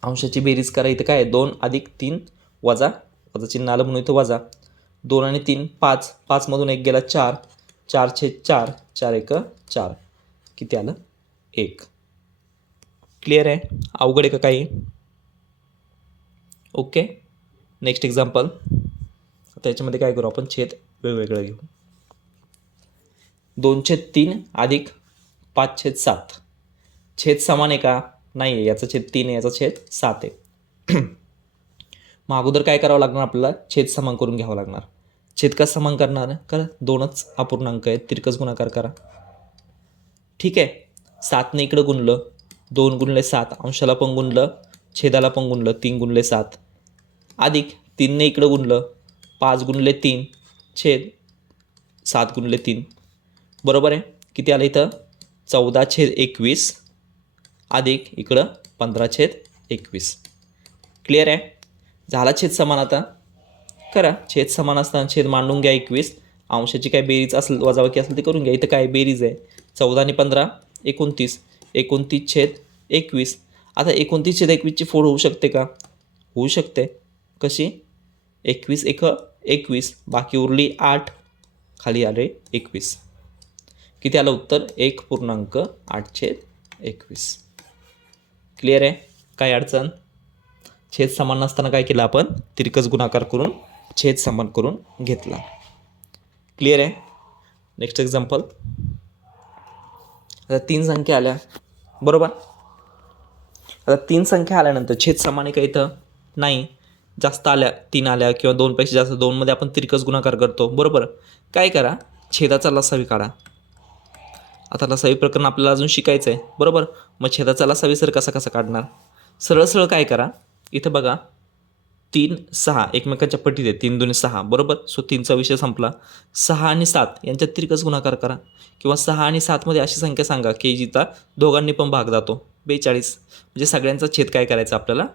अंशाची बेरीज करा. इथं काय आहे? 2 अधिक 3 वजा चिन्ह आलं म्हणून इथं वजा. 2 आणि 3 5. 5मधून 1 गेला 4. 4/4 4 1 4. किती आलं? 1. क्लिअर आहे? अवघड आहे का काही? ओके. Next example. आता याच्यामध्ये काय करू आपण? छेद वेगवेगळं घेऊ. 2/3 अधिक 5/7. छेद समान आहे का? नाही आहे. याचा छेद 3 आहे, याचा छेद 7 आहे. मग अगोदर काय करावं लागणार आपल्याला? छेद समान करून घ्यावं लागणार. छेद का समान करणार? करा, 2च अपूर्णांक आहेत, तिरकस गुणाकार करा. ठीक आहे. 7ने इकडं गुणलं, 2 गुणले 7, अंशाला पण गुणलं, छेदाला पण गुणलं, 3 गुणले 7 अधिक 3ने इकडं गुणलं, 5 गुणले 3 छेद 7 गुणले 3. बरोबर आहे? किती आलं इथं? 14/21 अधिक इकडं 15/21. क्लिअर आहे? झाला छेद समान. आता करा. छेद समान असताना छेद मांडून घ्या 21. अंशाची काय बेरीज असेल वजाबाकी असेल ते करून घ्या. इथं काय बेरीज आहे? 14 आणि 15 29. 29/21. आता 29/21ची फोड होऊ शकते का? होऊ शकते. कशी? 21 1 21, बाकी उरली 8, खाली आले 21. किती आलं उत्तर? 1.8/21. क्लिअर आहे? काय अडचण? छेद समान नसताना काय केलं आपण? तिरकस गुणाकार करून छेद समान करून घेतला. क्लिअर आहे? Next example. आता 3 संख्या आल्या, बरोबर. आता 3 संख्या आल्यानंतर छेद समान आहे का इथं? नाही. जास्त आल्या, 3 आल्या किंवा 2पेक्षा जास्त, 2मध्ये आपण तिरकस गुणाकार करतो, बरोबर. काय करा? छेदाचा लसावी काढा. आता लसावी प्रकरण आपल्याला अजून शिकायचं आहे, बरोबर. मग छेदाचा लसावी सर कसा काढणार? सरळ सरळ काय करा? इथं बघा, 3 6 एकमेकांच्या पटीत आहे. 3 2 6, बरोबर. सो 3चा विषय संपला. 6 आणि 7 यांच्यात तिरकस गुणाकार करा, किंवा 6 आणि 7मध्ये अशी संख्या सांगा की जिचा दोघांनी पण भाग जातो. 42. म्हणजे सगळ्यांचा छेद काय करायचा आपल्याला?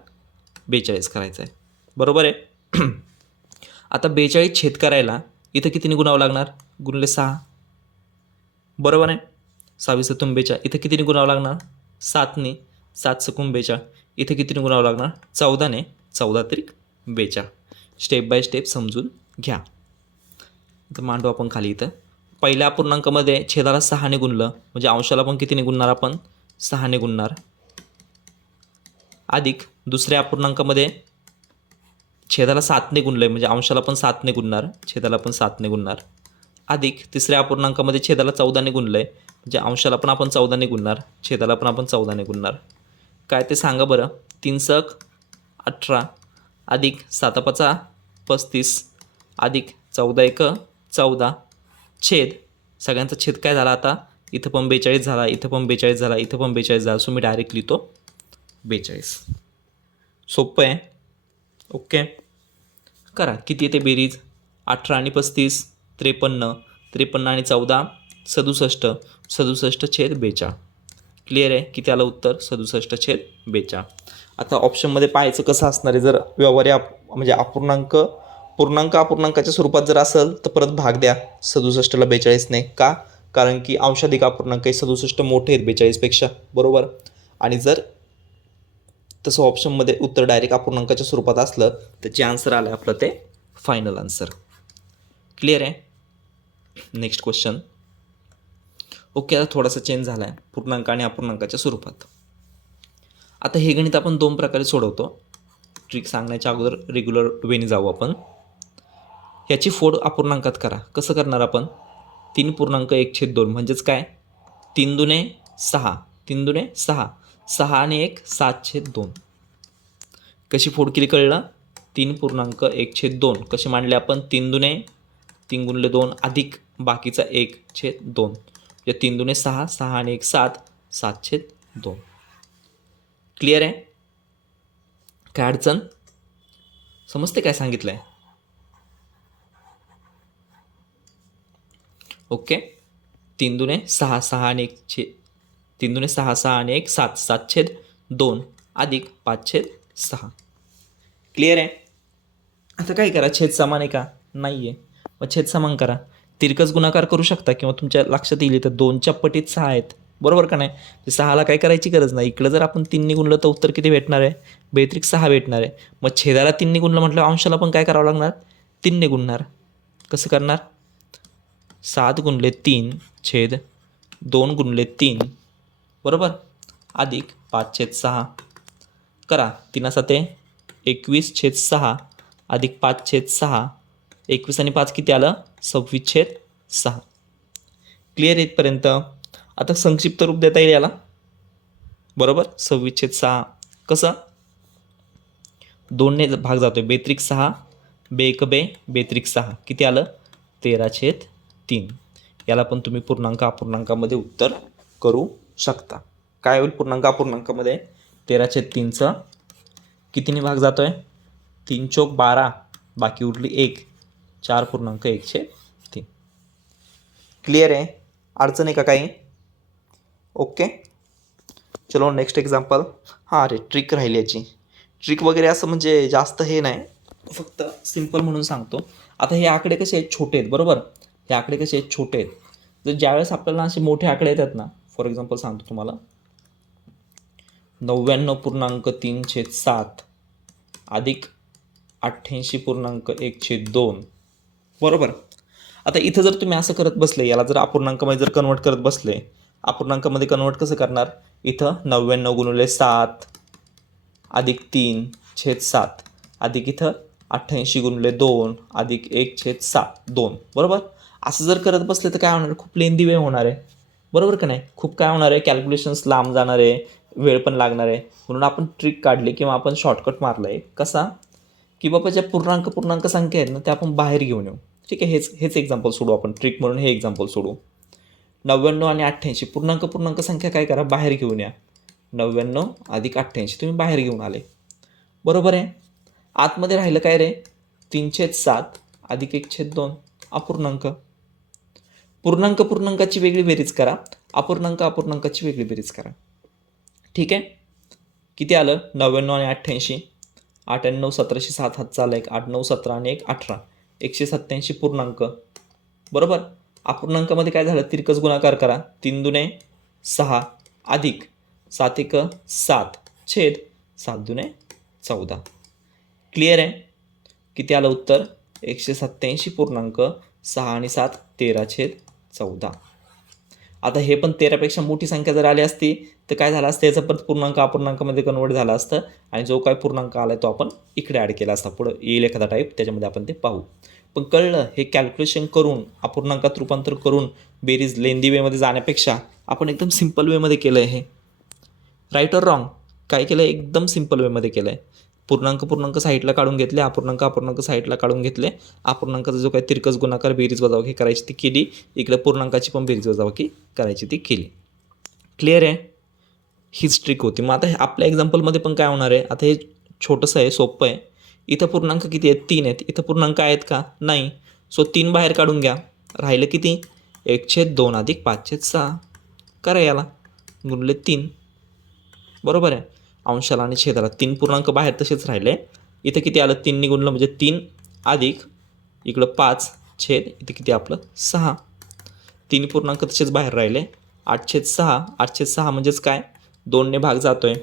42 करायचा आहे, बरोबर आहे. आता 42 छेद करायला इथं कितीने गुणावं लागणार? गुणले 6, बरोबर आहे. 6 7 42. इथं कितीने गुणावं लागणार? 7ने. 7 7 42. इथं कितीने गुणावं लागणार? 14ने. 14 त्रिक 42. स्टेप बाय स्टेप समजून घ्या. इथं मांडू आपण खाली. इथं पहिल्या अपूर्णांकामध्ये छेदाला 6ने गुणलं, म्हणजे अंशाला पण कितीने गुणणार आपण? 6ने गुणणार. अधिक दुसऱ्या अपूर्णांकामध्ये छेदाला 7ने गुणलं, म्हणजे अंशाला पण 7ने गुणणार, छेदाला पण 7ने गुणणार. अधिक तिसऱ्या अपूर्णांकामध्ये छेदाला 14ने गुणलं आहे, म्हणजे अंशाला पण आपण 14ने गुणणार, छेदाला पण आपण 14ने गुणणार. काय ते सांगा बरं. 3 सक 18 अधिक 7 5 35 अधिक 14 1 14 छेद सगळ्यांचा छेद काय झाला? आता इथं पण 42 झाला, इथं पण 42 झाला, इथं पण 42 झाला. सो मी डायरेक्ट लिहितो 42. सोपं आहे. ओके. करा. किती येते बेरीज? 18 आणि 35 53, 53 आणि 14 67, 67/42. क्लिअर आहे? किती आलं उत्तर? 67/42. आता ऑप्शनमध्ये पाहायचं कसं असणार आहे. जर व्यवहार्य म्हणजे अपूर्णांकाच्या स्वरूपात जर असेल तर परत भाग द्या 67ला 42ने. का? कारण की अंशाधिक अपूर्णांक हे 67 मोठे आहेत 42पेक्षा, बरोबर. आणि जर तसं ऑप्शनमध्ये उत्तर डायरेक्ट अपूर्णांकाच्या स्वरूपात असलं तर जे आन्सर आलं आपलं ते फायनल आन्सर. क्लिअर आहे? Next question. ओके. आता थोडासा चेंज झाला आहे पूर्णांक आणि अपूर्णांकाच्या स्वरूपात. आता हे गणित आपण 2 प्रकारे सोडवतो. ट्रिक सांगण्याच्या अगोदर रेग्युलर वेने जाऊ आपण. ह्याची फोड अपूर्णांकात करा. कसं करणार आपण? 3.1/2 म्हणजेच काय? 3 दुने 6, 3 दुने 6, 6 आणि 1 7/2. कशी फोड केली कळलं? 3.1/2 कसे मांडले आपण? 3 दुने 3 गुणले 2 अधिक बाकीचा 1/2. म्हणजे 3 दुने 6, 6 आणि 1 7, 7/2. क्लिअर आहे? काय अडचण? समजते काय सांगितलं आहे? ओके. 3×2 6 आणि 1 7 7/2 अधिक 5/6. क्लिअर आहे. आता काय करा, छेद समान आहे का? नाही आहे. मग छेद समान करा. तिरकस गुणाकार करू शकता किंवा तुमच्या लक्षात येईल तर 2च्या पटीत 6 आहेत, बरोबर का नाही? 6ला काय करायची गरज नाही. इकडं जर आपण 3ने गुणलं तर उत्तर किती भेटणार आहे? बेत्रिक 6 भेटणार आहे. मग छेदाला 3ने गुणलं म्हटलं अंशाला पण काय करावं लागणार? 3ने गुणणार. कसं करणार? 7×3 2×3 बरोबर अधिक 5/6 करा. 3×7 21/6 अधिक 5/6. 21 आणि 5 किती आलं? 26/6. क्लिअर आहे इथपर्यंत. आता संक्षिप्त रूप देता येईल याला, बरोबर. 26/6 कसं? 2ने भाग जातोय. बेत्रिक 6 बेक बे बेत्रिक 6 किती आलं? 13/3. याला पण तुम्ही पूर्णांक अपूर्णांकामध्ये उत्तर करू शकता. काय होईल पूर्णांक अपूर्णांकामध्ये? 13/3चं कितीने भाग जातोय? 3 चोक 12 बाकी उरली 1 4.1/3. क्लिअर आहे. अडचण आहे का काही? ओके. चलो नेक्स्ट एक्झाम्पल. हां अरे ट्रिक राहिली याची. ट्रिक वगैरे असं म्हणजे जास्त हे नाही, फक्त सिम्पल म्हणून सांगतो. आता हे आकडे कसे आहेत? छोटे आहेत, बरोबर. हे आकडे कसे आहेत? छोटे आहेत. जर ज्यावेळेस आपल्याला असे मोठे आकडे येतात ना, फॉर एक्झाम्पल सांगतो तुम्हाला, 99.3/7 अधिक 88.1/2 बरोबर. आता इथं जर तुम्ही असं करत बसले, याला जर अपूर्णांकामध्ये जर कन्वर्ट करत बसले, अपूर्णांकामध्ये कन्वर्ट कसं करणार? इथं 99×7 अधिक 3/7 अधिक इथं 88×2 अधिक 1/2 बरोबर. असं जर करत बसले तर काय होणार? खूप लेंदी वे होणार आहे, बरोबर का नाही? खूप काय होणार आहे? कॅल्क्युलेशन्स लांब जाणार आहे, वेळ पण लागणार आहे. म्हणून आपण ट्रिक काढली किंवा आपण शॉर्टकट मारला आहे. कसा? की बाबा ज्या पूर्णांक संख्या आहेत ना त्या आपण बाहेर घेऊन येऊ. ठीक आहे. हेच एक्झाम्पल सोडू आपण. ट्रिक म्हणून हे एक्झाम्पल सोडू. 99 आणि 88 पूर्णांक संख्या काय करा? बाहेर घेऊन या. 99 अधिक 88 तुम्ही बाहेर घेऊन आले, बरोबर आहे. आतमध्ये राहिलं काय रे? 3/7 अधिक 1/2 अपूर्णांक. पूर्णांकाची वेगळी बेरीज करा, अपूर्णांकाची वेगळी बेरीज करा. ठीक आहे. किती आलं? 99 आणि 88. 8 आणि 9 17, 7 हातचा आला 1, 8 9 17 आणि 1 18, 187 पूर्णांक, बरोबर. अपूर्णांकामध्ये काय झालं? तिरकस गुणाकार करा. 3×2 6 अधिक 7×1 7 छेद 7×2 14. क्लिअर आहे. किती आलं उत्तर? 187.6 आणि 7 13/14. आता हे पण 13पेक्षा मोठी संख्या जर आली असती तर काय झालं असतं? याचा परत पूर्णांक अपूर्णांकामध्ये कन्वर्ट झाला असतं आणि जो काय पूर्णांक आला तो आपण इकडे ॲड केला असता. पुढं येईल एखादा टाईप, त्याच्यामध्ये आपण ते पाहू. पण कळलं, हे कॅल्क्युलेशन करून अपूर्णांकात रूपांतर करून बेरीज लेंदी वेमध्ये जाण्यापेक्षा आपण एकदम सिम्पल वेमध्ये केलं आहे. हे राईट ऑर रॉंग? काय केलं? एकदम सिम्पल वेमध्ये केलं आहे. पूर्णांक साईडला काढून घेतले, अपूर्णांक साईडला काढून घेतले. अपूर्णांकाचा जो काही तिरकस गुणाकार बेरीज वजाबाकी करायची ती केली. इकडे पूर्णांकाची पण बेरीज वजाबाकी करायची ती केली. क्लिअर आहे. हीच ट्रिक होती. मग आता आपल्या एक्झाम्पलमध्ये पण काय होणार आहे? आता हे छोटंसं आहे, सोपं आहे. इथं पूर्णांक किती आहेत? 3 आहेत. इथं पूर्णांक आहेत का? नाही. सो 3 बाहेर काढून घ्या. राहिलं किती? 1/2 अधिक 5/6 करा. याला गुणले 3, बरोबर आहे. अंशाला आणि छेदाला 3 पूर्णांक बाहेर तसेच राहिले. इथं किती आलं? 3ने गुणलं म्हणजे 3 अधिक इकडं 5 छेद इथं किती आपलं 6. 3 पूर्णांक तसेच बाहेर राहिले. 8/6 8/6 म्हणजेच काय? 2ने भाग जातोय.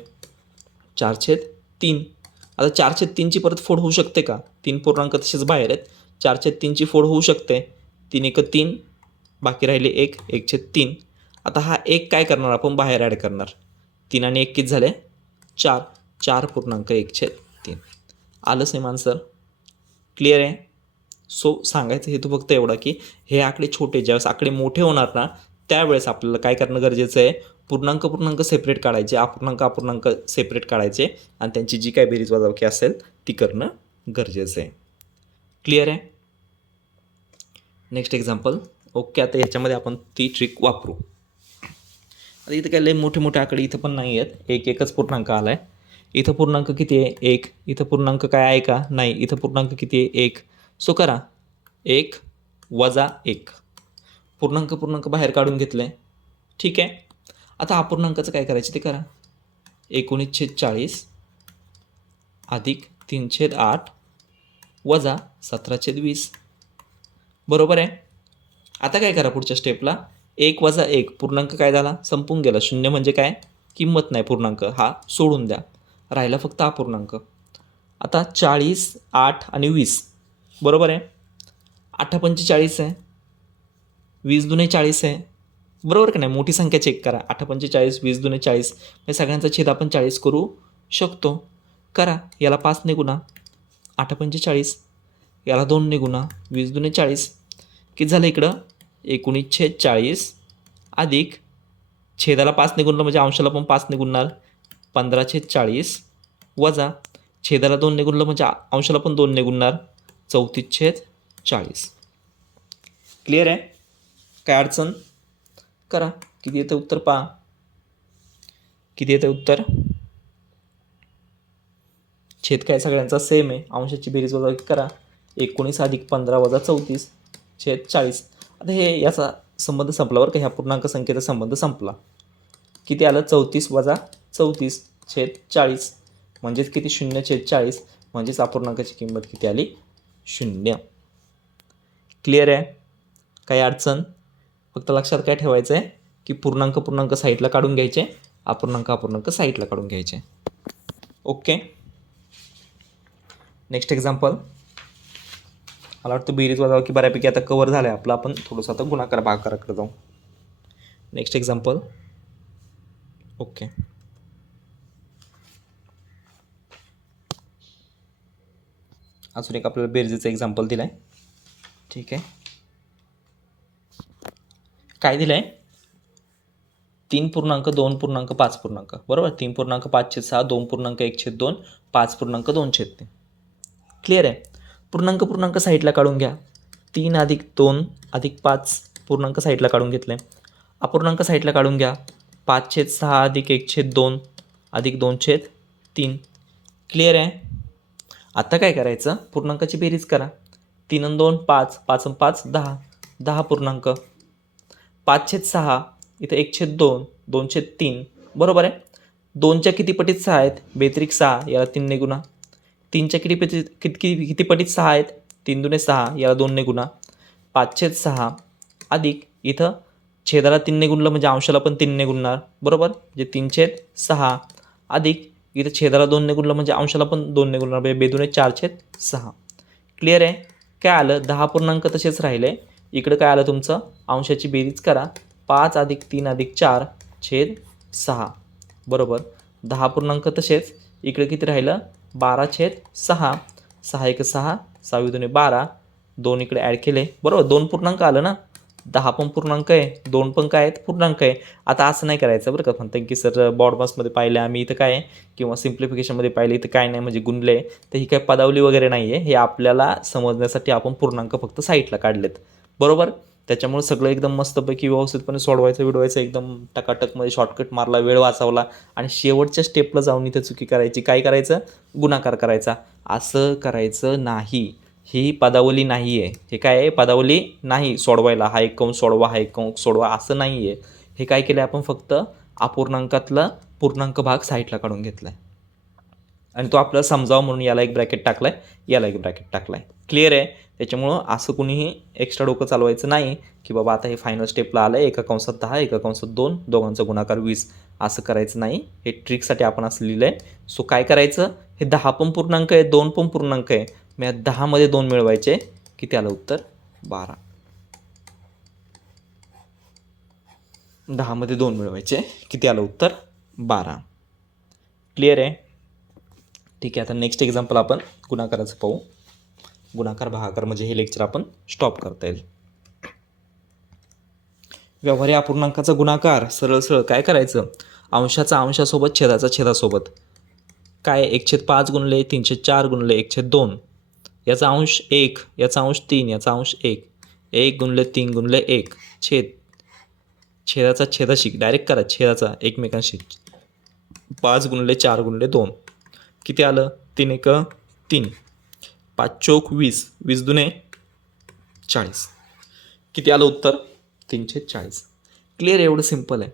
4/3. आता 4/3ची परत फोड होऊ शकते का? 3 पूर्णांक तसेच बाहेर आहेत. 4/3ची फोड होऊ शकते. 3×1 3 बाकी राहिले 1 1/3. आता हा 1 काय करणार? आपण बाहेर ॲड करणार. 3 आणि 1 किती झाले? 4 4.1/3. आलं सेम आन्सर. क्लिअर आहे. सो सांगायचं हेतू फक्त एवढा की हे आकडे छोटे, ज्यावेळेस आकडे मोठे होणार ना त्यावेळेस आपल्याला काय करणं गरजेचं आहे? पूर्णांक सेपरेट काढायचे, अपूर्णांक सेपरेट काढायचे आणि त्यांची जी काय बेरीज वजाबाकी असेल ती करणं गरजेचं आहे. क्लिअर आहे. Next example. ओके. आता याच्यामध्ये आपण ती ट्रिक वापरू. आता इथं काय लय मोठे आकडे इथं पण नाही आहेत. एकच पूर्णांक आला आहे. इथं पूर्णांक किती आहे? 1. इथं पूर्णांक काय आहे का? नाही. इथं पूर्णांक किती आहे? 1. सो करा 1 - 1 पूर्णांक पूर्णांक बाहेर काढून घेतले. ठीक आहे. आता अपूर्णांकाचं काय करायचं ते करा. 19/40 अधिक 3/8 वजा 17/20 बरोबर आहे. आता काय करा पुढच्या स्टेपला. 1 वजा 1 पूर्णांक काय झाला, संपून गेला. शून्य म्हणजे काय, किंमत नाही, पूर्णांक हा सोडून द्या, राहिला फक्त अपूर्णांक. आता 40, 8 आणि 20 बरोबर आहे. 8 पंचे 40 आहे, 20 दुने 40 आहे बरोबर का नाही. मोठी संख्या चेक करा. 8 पंचे 40, 20 दुने 40, हे सगळ्यांचा छेद आपण 40 करू शकतो. करा. याला 5 ने गुणा, 8 पंचे 40, याला 2 ने गुणा, 20 दुने 40, किती झालं इकडं 19/40 अधिक छेदाला 5 ने गुणलं म्हणजे अंशाला पण 5 ने गुणणार, 15/40 वजा छेदाला 2 ने गुणलं म्हणजे अंशाला पण 2 ने गुणणार, 34/40. क्लिअर आहे. काय अडचण. करा. किती येतं उत्तर पहा. किती येतं उत्तर. छेद काय सगळ्यांचा सेम आहे. अंशाची बेरीज वजा करा. 19 अधिक 15 वजा 34 छेद 40. आता हे याचा संबंध संपला बरं का. ह्या पूर्णांक संख्येचा संबंध संपला. किती आलं 34 वजा 34 छेद 40 म्हणजेच किती 0/40 म्हणजेच अपूर्णांकाची किंमत किती आली 0. क्लिअर आहे. काही अडचण. फक्त लक्षात काय ठेवायचं आहे की पूर्णांक पूर्णांक साईडला काढून घ्यायचे, अपूर्णांक साईडला काढून घ्यायचे. ओके. Next example. मला वाटतं बेरीज वजा की बऱ्यापैकी आता कवर झालं आहे आपलं. आपण थोडंसं आता गुणाकार भागाकाराकडे जाऊ. Next example. ओके. अजून एक आपल्याला बेरजेचं एक्झाम्पल दिलं आहे. ठीक आहे. काय दिलं आहे 3.2.5 बरोबर. 3.5/6, 2.1/2, 5.2/3. क्लिअर आहे. पूर्णांक पूर्णांक साईडला काढून घ्या. 3 अधिक 2 अधिक 5 पूर्णांक साईडला काढून घेतले. अपूर्णांक साईडला काढून घ्या. 5/6 अधिक 1/2 अधिक 2/3. क्लिअर आहे. आता काय करायचं, पूर्णांकाची बेरीज करा. 3 आणि 2 5, 5 आणि 5 10, 10 पूर्णांक. 5/6 इथं 1/2, 2/3 बरोबर आहे. 2च्या किती पटीत 6 आहेत, बेत्रिक 6, याला 3 ने गुणा. 3च्या किती पटीत 6 आहेत, 3 दुने 6, याला 2 ने गुणा. 5/6 अधिक इथं छेदाला 3 ने गुणलं म्हणजे अंशाला पण 3 ने गुणणार बरोबर, म्हणजे 3/6 अधिक इथं छेदाला 2 ने गुणलं म्हणजे अंशाला पण 2 ने गुणणार, म्हणजे बेदुने 4/6. क्लिअर आहे. काय आलं 10 पूर्णांक तसेच राहिले. इकडं काय आलं तुमचं, अंशाची बेरीज करा. 5 अधिक 3 अधिक 4 छेद 6 बरोबर. 10 पूर्णांक तसेच. इकडे किती राहिलं 12/6. 6 1 6, 6 2 12, 2 इकडे ॲड केले बरोबर. 2 पूर्णांक आलं ना. 10 पण पूर्णांक आहे, 2 पण काय आहेत पूर्णांक आहे. आता असं नाही करायचं बरं का म्हणता की सर बॉडमासमध्ये पाहिलं आम्ही इथं काय आहे किंवा सिम्प्लिफिकेशनमध्ये पाहिलं इथं काय नाही म्हणजे गुणले, तर ही काय पदावली वगैरे नाही आहे. हे आपल्याला समजण्यासाठी आपण पूर्णांक फक्त साईडला काढलेत बरोबर. त्याच्यामुळे सगळं एकदम मस्तपैकी व्यवस्थितपणे सोडवायचं एकदम टकाटकमध्ये शॉर्टकट मारला, वेळ वाचवला आणि शेवटच्या स्टेपला जाऊन इथं चुकी करायची. काय करायचं, गुणाकार करायचा. असं करायचं नाही. ही पदावली नाही आहे. हे काय आहे, पदावली नाही सोडवायला. हा एक कंस सोडवा, हा एक कंस सोडवा असं नाही आहे. हे काय केलं आपण, फक्त अपूर्णांकातला पूर्णांक भाग साईडला काढून घेतला आहे आणि तो आपल्याला समजावं म्हणून याला एक ब्रॅकेट टाकला आहे, याला एक ब्रॅकेट टाकला आहे. क्लिअर आहे. त्याच्यामुळं असं कुणीही एक्स्ट्रा डोकं चालवायचं नाही की बाबा आता हे फायनल स्टेपला आलं आहे, एका कंसात 10 एका कंसात 2, दोघांचा गुणाकार 20, असं करायचं नाही. हे ट्रिकसाठी आपण असं लिहिलं आहे. सो काय करायचं, हे 10 पण पूर्णांक आहे, 2 पण पूर्णांक आहे. मग 10 मध्ये 2 मिळवायचे, किती आलं उत्तर 12. 10 मध्ये 2 मिळवायचे, किती आलं उत्तर 12. क्लिअर आहे. ठीक आहे. आता नेक्स्ट एक्झाम्पल आपण गुणाकाराचं पाहू. गुणाकार भागाकार म्हणजे हे लेक्चर आपण स्टॉप करता येईल. व्यवहारी अपूर्णांकाचा गुणाकार सरळ सरळ काय करायचं, अंशाचा अंशासोबत छेदाचा छेदासोबत. काय 1/5 गुणले 3/4 गुणले 1/2, याचा अंश 1, याचा अंश 3, याचा अंश 1, 1 गुणले 3 गुणले 1 छेद छेदाचा छेदाशी डायरेक्ट करा, छेदाचा एकमेकांशी. 5 गुणले 4 गुणले 2, किती आलं 3 1 3, 5 चौक 20, 20 दुने 40, किती आलं उत्तर 340. क्लिअर, एवढं सिम्पल आहे.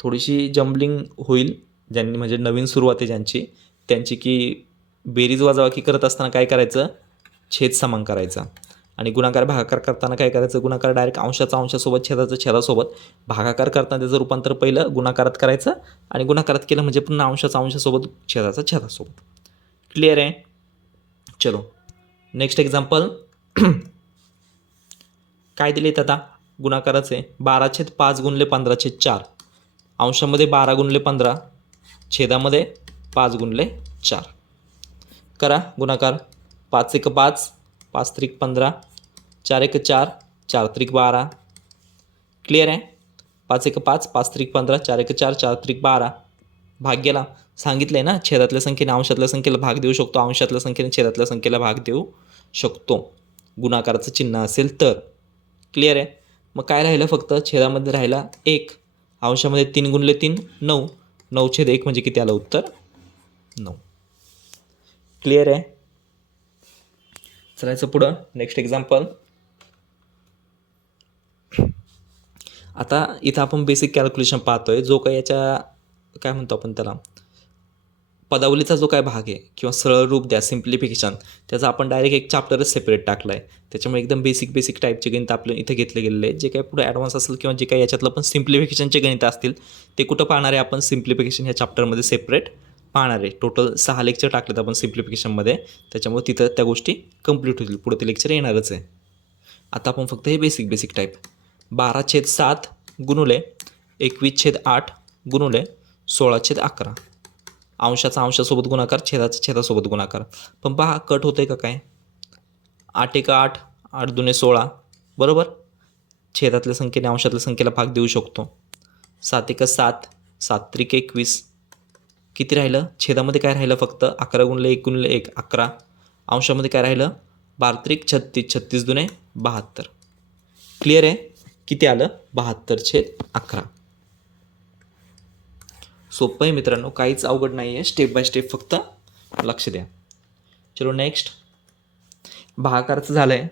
थोडीशी जम्बलिंग होईल ज्यांनी म्हणजे नवीन सुरुवात आहे ज्यांची, त्यांची की बेरीज वजाबाकी करत असताना काय करायचं, छेद समान करायचा आणि गुणाकार भागाकार करताना काय करायचं, गुणाकार डायरेक्ट अंशाचा अंशासोबत छेदाचं छेदासोबत, भागाकार करताना त्याचं रूपांतर पहिलं गुणाकारात करायचं आणि गुणाकारात केलं म्हणजे पुन्हा अंशाचा अंशासोबत छेदाचा छेदासोबत. क्लिअर आहे. चलो नेक्स्ट एक्झाम्पल. काय दिलेत आता, गुणाकाराचे 12/5 गुणले 15/4, अंशामध्ये 12 गुणले 15, छेदामध्ये 5 गुणले 4. करा गुणाकार. 5 × 5, 5 × 15, 4 × 4, 4 × 12. क्लिअर आहे. 5 × 5, 5 × 15, 4 × 4, 4 × 12. भाग गेला. सांगितलं आहे ना, छेदातल्या संख्येने अंशातल्या संख्येला भाग देऊ शकतो, अंशातल्या संख्येने छेदातल्या संख्येला भाग देऊ शकतो गुणाकाराचं चिन्ह असेल तर. क्लिअर आहे. मग काय राहिलं, फक्त छेदामध्ये राहिला 1, अंशामध्ये 3 गुणले 3 9, 9/1 म्हणजे किती आलं उत्तर 9. क्लिअर आहे. चलायचं पुढं. Next example. आता इथं आपण बेसिक कॅल्क्युलेशन पाहतोय. जो काही याच्या काय म्हणतो आपण त्याला, पदावलीचा जो काय भाग आहे किंवा सरळ रूप द्या सिम्प्लिफिकेशन, त्याचा आपण डायरेक्ट एक चॅप्टरच सेपरेट टाकला आहे. त्याच्यामुळे एकदम बेसिक टाईपचे गणित आपलं इथं घेतले गेलेले आहे. जे काही पुढे ॲडव्हान्स असेल किंवा जे काही याच्यातलं पण सिम्प्लिफिकेशनचे गणित असतील ते कुठं पाहणार आहे आपण, सिम्प्लिफिकेशन ह्या चॅप्टरमध्ये सेपरेट पाहणार आहे. टोटल 6 लेक्चर टाकलेत आपण सिम्प्लिफिकेशनमध्ये, त्याच्यामुळे तिथं त्या गोष्टी कंप्लीट होतील. पुढे ते लेक्चर येणारच आहे. आता आपण फक्त हे बेसिक टाईप 12/7 गुणुले 21/8 गुणुले 16/11, अंशाचा अंशासोबत गुणाकार, छेदाचा छेदासोबत गुणाकार. पण पहा कट होतं आहे का काय, 8 × 8, 8 × 2 = 16 बरोबर. छेदातल्या संख्येने अंशातल्या संख्येला भाग देऊ शकतो. 7 × 7, 7 × 21. किती राहिलं, छेदामध्ये काय राहिलं फक्त 11 × 1 × 1 11, अंशामध्ये काय राहिलं 12 × 36, 36 × 2 = 72. क्लिअर आहे. किती आलं 72/11. सोपं आहे मित्रांनो, काहीच अवघड नाही आहे. स्टेप बाय स्टेप फक्त लक्ष द्या. चलो नेक्स्ट. भागाकाराचं झालं आहे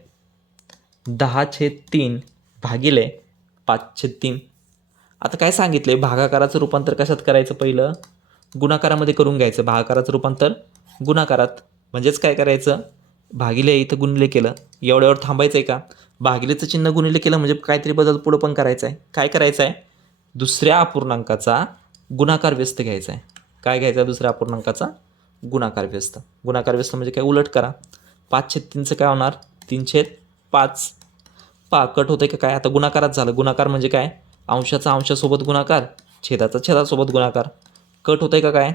10/3 भागिले 5/3. आता काय सांगितलं आहे, भागाकाराचं रूपांतर कशात करायचं, पहिलं गुणाकारामध्ये करून घ्यायचं. भागाकाराचं रूपांतर गुणाकारात म्हणजेच काय करायचं, भागिले इथं गुणिले केलं, एवढ्यावर थांबायचं आहे का, भागिलेचं चिन्ह गुणिले केलं म्हणजे काहीतरी बदल पुढं पण करायचं आहे. काय करायचं आहे, दुसऱ्या अपूर्णांकाचा गुणाकार व्यस्त घ्यायचा आहे. काय घ्यायचा, दुसऱ्या अपूर्णांकाचा गुणाकार व्यस्त. गुणाकार व्यस्त म्हणजे काय, उलट करा. 5/3 काय होणार 3/5. कट होतं का काय, आता गुणाकारात झालं. गुणाकार म्हणजे काय, अंशाचा अंशासोबत गुणाकार, छेदाचा छेदासोबत गुणाकार. कट होतं का काय,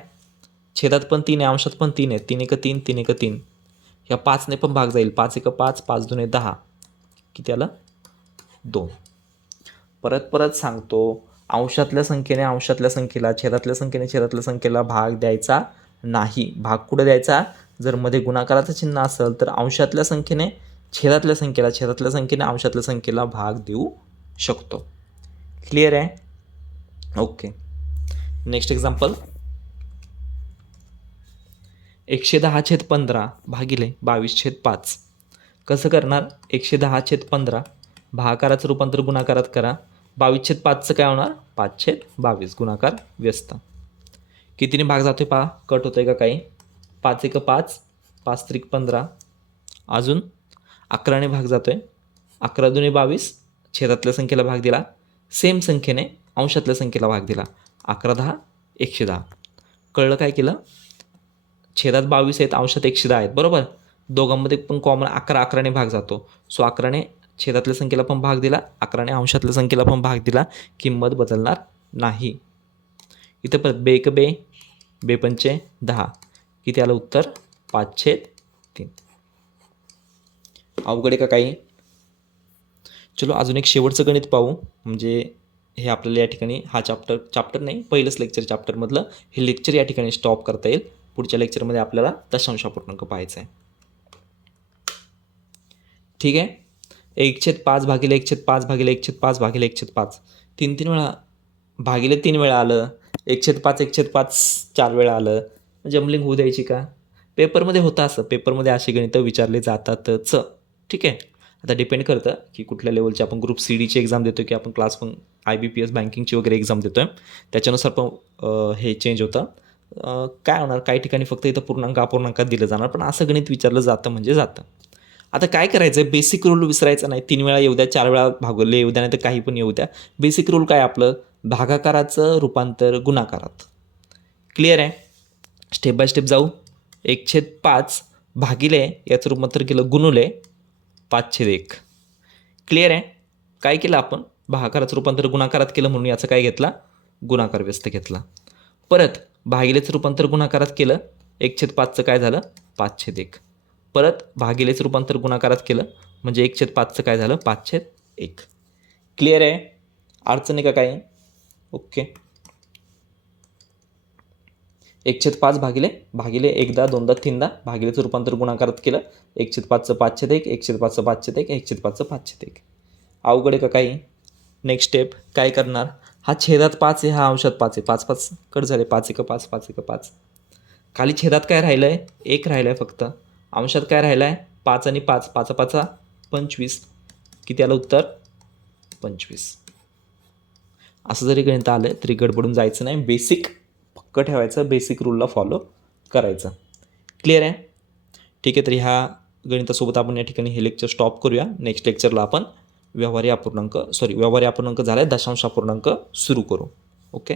छेदात पण 3 आहे, अंशात पण 3 आहे. 3 × 3, 3 × 3. ह्या 5ने पण भाग जाईल. 5 × 5, 5 × 2 = 10. किती आलं 2. परत सांगतो, अंशातल्या संख्येने अंशातल्या संख्येला, छेदातल्या संख्येने छेदातल्या संख्येला भाग द्यायचा नाही. भाग कुठं द्यायचा, जर मध्ये गुणाकाराचं चिन्ह असेल तर अंशातल्या संख्येने छेदातल्या संख्येला, छेदातल्या संख्येने अंशातल्या संख्येला भाग देऊ शकतो. क्लिअर आहे. ओके. Next example. 110/15 भागिले 22/5. कसं करणार, 110/15 भागाकाराचं रूपांतर गुणाकारात करा. 22/5चं काय होणार 5/22 गुणाकार व्यस्त. कितीने भाग जातोय पहा, कट होतोय का काही. 5 × 5, 5 × 15. अजून 11ने भाग जातोय. 11 × 2 = 22. छेदातल्या संख्येला भाग दिला, सेम संख्येने अंशातल्या संख्येला भाग दिला. 11×10 = 110. कळलं काय केलं, छेदात 22 आहेत, अंशात 110 आहेत बरोबर. दोघांमध्ये पण कॉमन 11ने भाग जातो. सो 11ने छेदातल्या संख्येला पण भाग दिला, 11ने अंशातल्या संख्येला पण भाग दिला, किंमत बदलणार नाही. इथं परत 2 × 2, 2 × 5 = 10. किती आलं उत्तर 5/3. अवघड आहे का काही. चलो अजून एक शेवटचं गणित पाहू, म्हणजे हे आपल्याला या ठिकाणी हा चॅप्टर नाही, पहिलंच लेक्चर चॅप्टरमधलं हे लेक्चर या ठिकाणी स्टॉप करता येईल. पुढच्या लेक्चरमध्ये आपल्याला दशांश अपूर्णांक पाहायचा आहे. ठीक आहे. 1/5 भागिले 1/5 भागिले 1/5 भागिले 1/5 3 वेळा भागिले 3 वेळा आलं. 1/5 1/5 4 वेळा आलं. जमलिंग होऊ द्यायची का, पेपरमध्ये होतं असं, पेपरमध्ये असे गणितं विचारले जातातच. ठीक आहे. आता डिपेंड करतं की कुठल्या लेवलची आपण ग्रुप सी डीची एक्झाम देतो की आपण क्लास पण IBPS बँकिंगची वगैरे एक्झाम देतो आहे, त्याच्यानुसार पण हे चेंज होतं. काय होणार, काही ठिकाणी फक्त इथं पूर्णांक अपूर्णांकात दिलं जाणार, पण असं गणित विचारलं जातं म्हणजे जातं. आता काय करायचं आहे, बेसिक रूल विसरायचा नाही. 3 वेळा येऊ द्या, 4 वेळा भागवले येऊ द्या, नाही तर काही पण येऊ द्या. बेसिक रूल काय आपलं, भागाकाराचं रूपांतर गुणाकारात. क्लिअर आहे? स्टेप बाय स्टेप जाऊ. 1/5 भागिले याचं रूपांतर केलं गुणुले 5/1. क्लिअर आहे? काय केलं आपण, भागाकाराचं रूपांतर गुणाकारात केलं म्हणून याचं काय घेतला, गुणाकार व्यस्त घेतला. परत भागिलेचं रूपांतर गुणाकारात केलं, 1/5चं काय झालं, 5/1. परत भागिलेचं रूपांतर गुणाकारात केलं म्हणजे 1/5चं काय झालं, 5/1. क्लिअर आहे? अडचण आहे का काय? ओके. 1/5 भागिले एकदा दोनदा तीनदा भागिलेचं रूपांतर गुणाकारात केलं, 1/5चं 5/1, 1/5चं 5/1, 1/5चं 5/1. अवघड आहे का काही? नेक्स्ट स्टेप काय करणार, हा छेदात 5 आहे, हा अंशात 5 आहे, 5 कट झाले, 5 5 5 5. खाली छेदात काय राहिलं आहे, 1 राहिलं आहे फक्त. अंशात काय राहिलं आहे, 5 आणि 5, 5 5 25. किती आलं उत्तर, 25. असं जरी गणित आलं तरी गडबडून जायचं नाही, बेसिक पक्क ठेवायचं, बेसिक रूलला फॉलो करायचं. क्लिअर आहे? ठीक आहे. तर ह्या गणितासोबत आपण या ठिकाणी हे लेक्चर स्टॉप करूया. नेक्स्ट लेक्चरला आपण व्यवहारी अपूर्णांक झाला आहे, दशांश अपूर्णांक सुरू करू. ओके.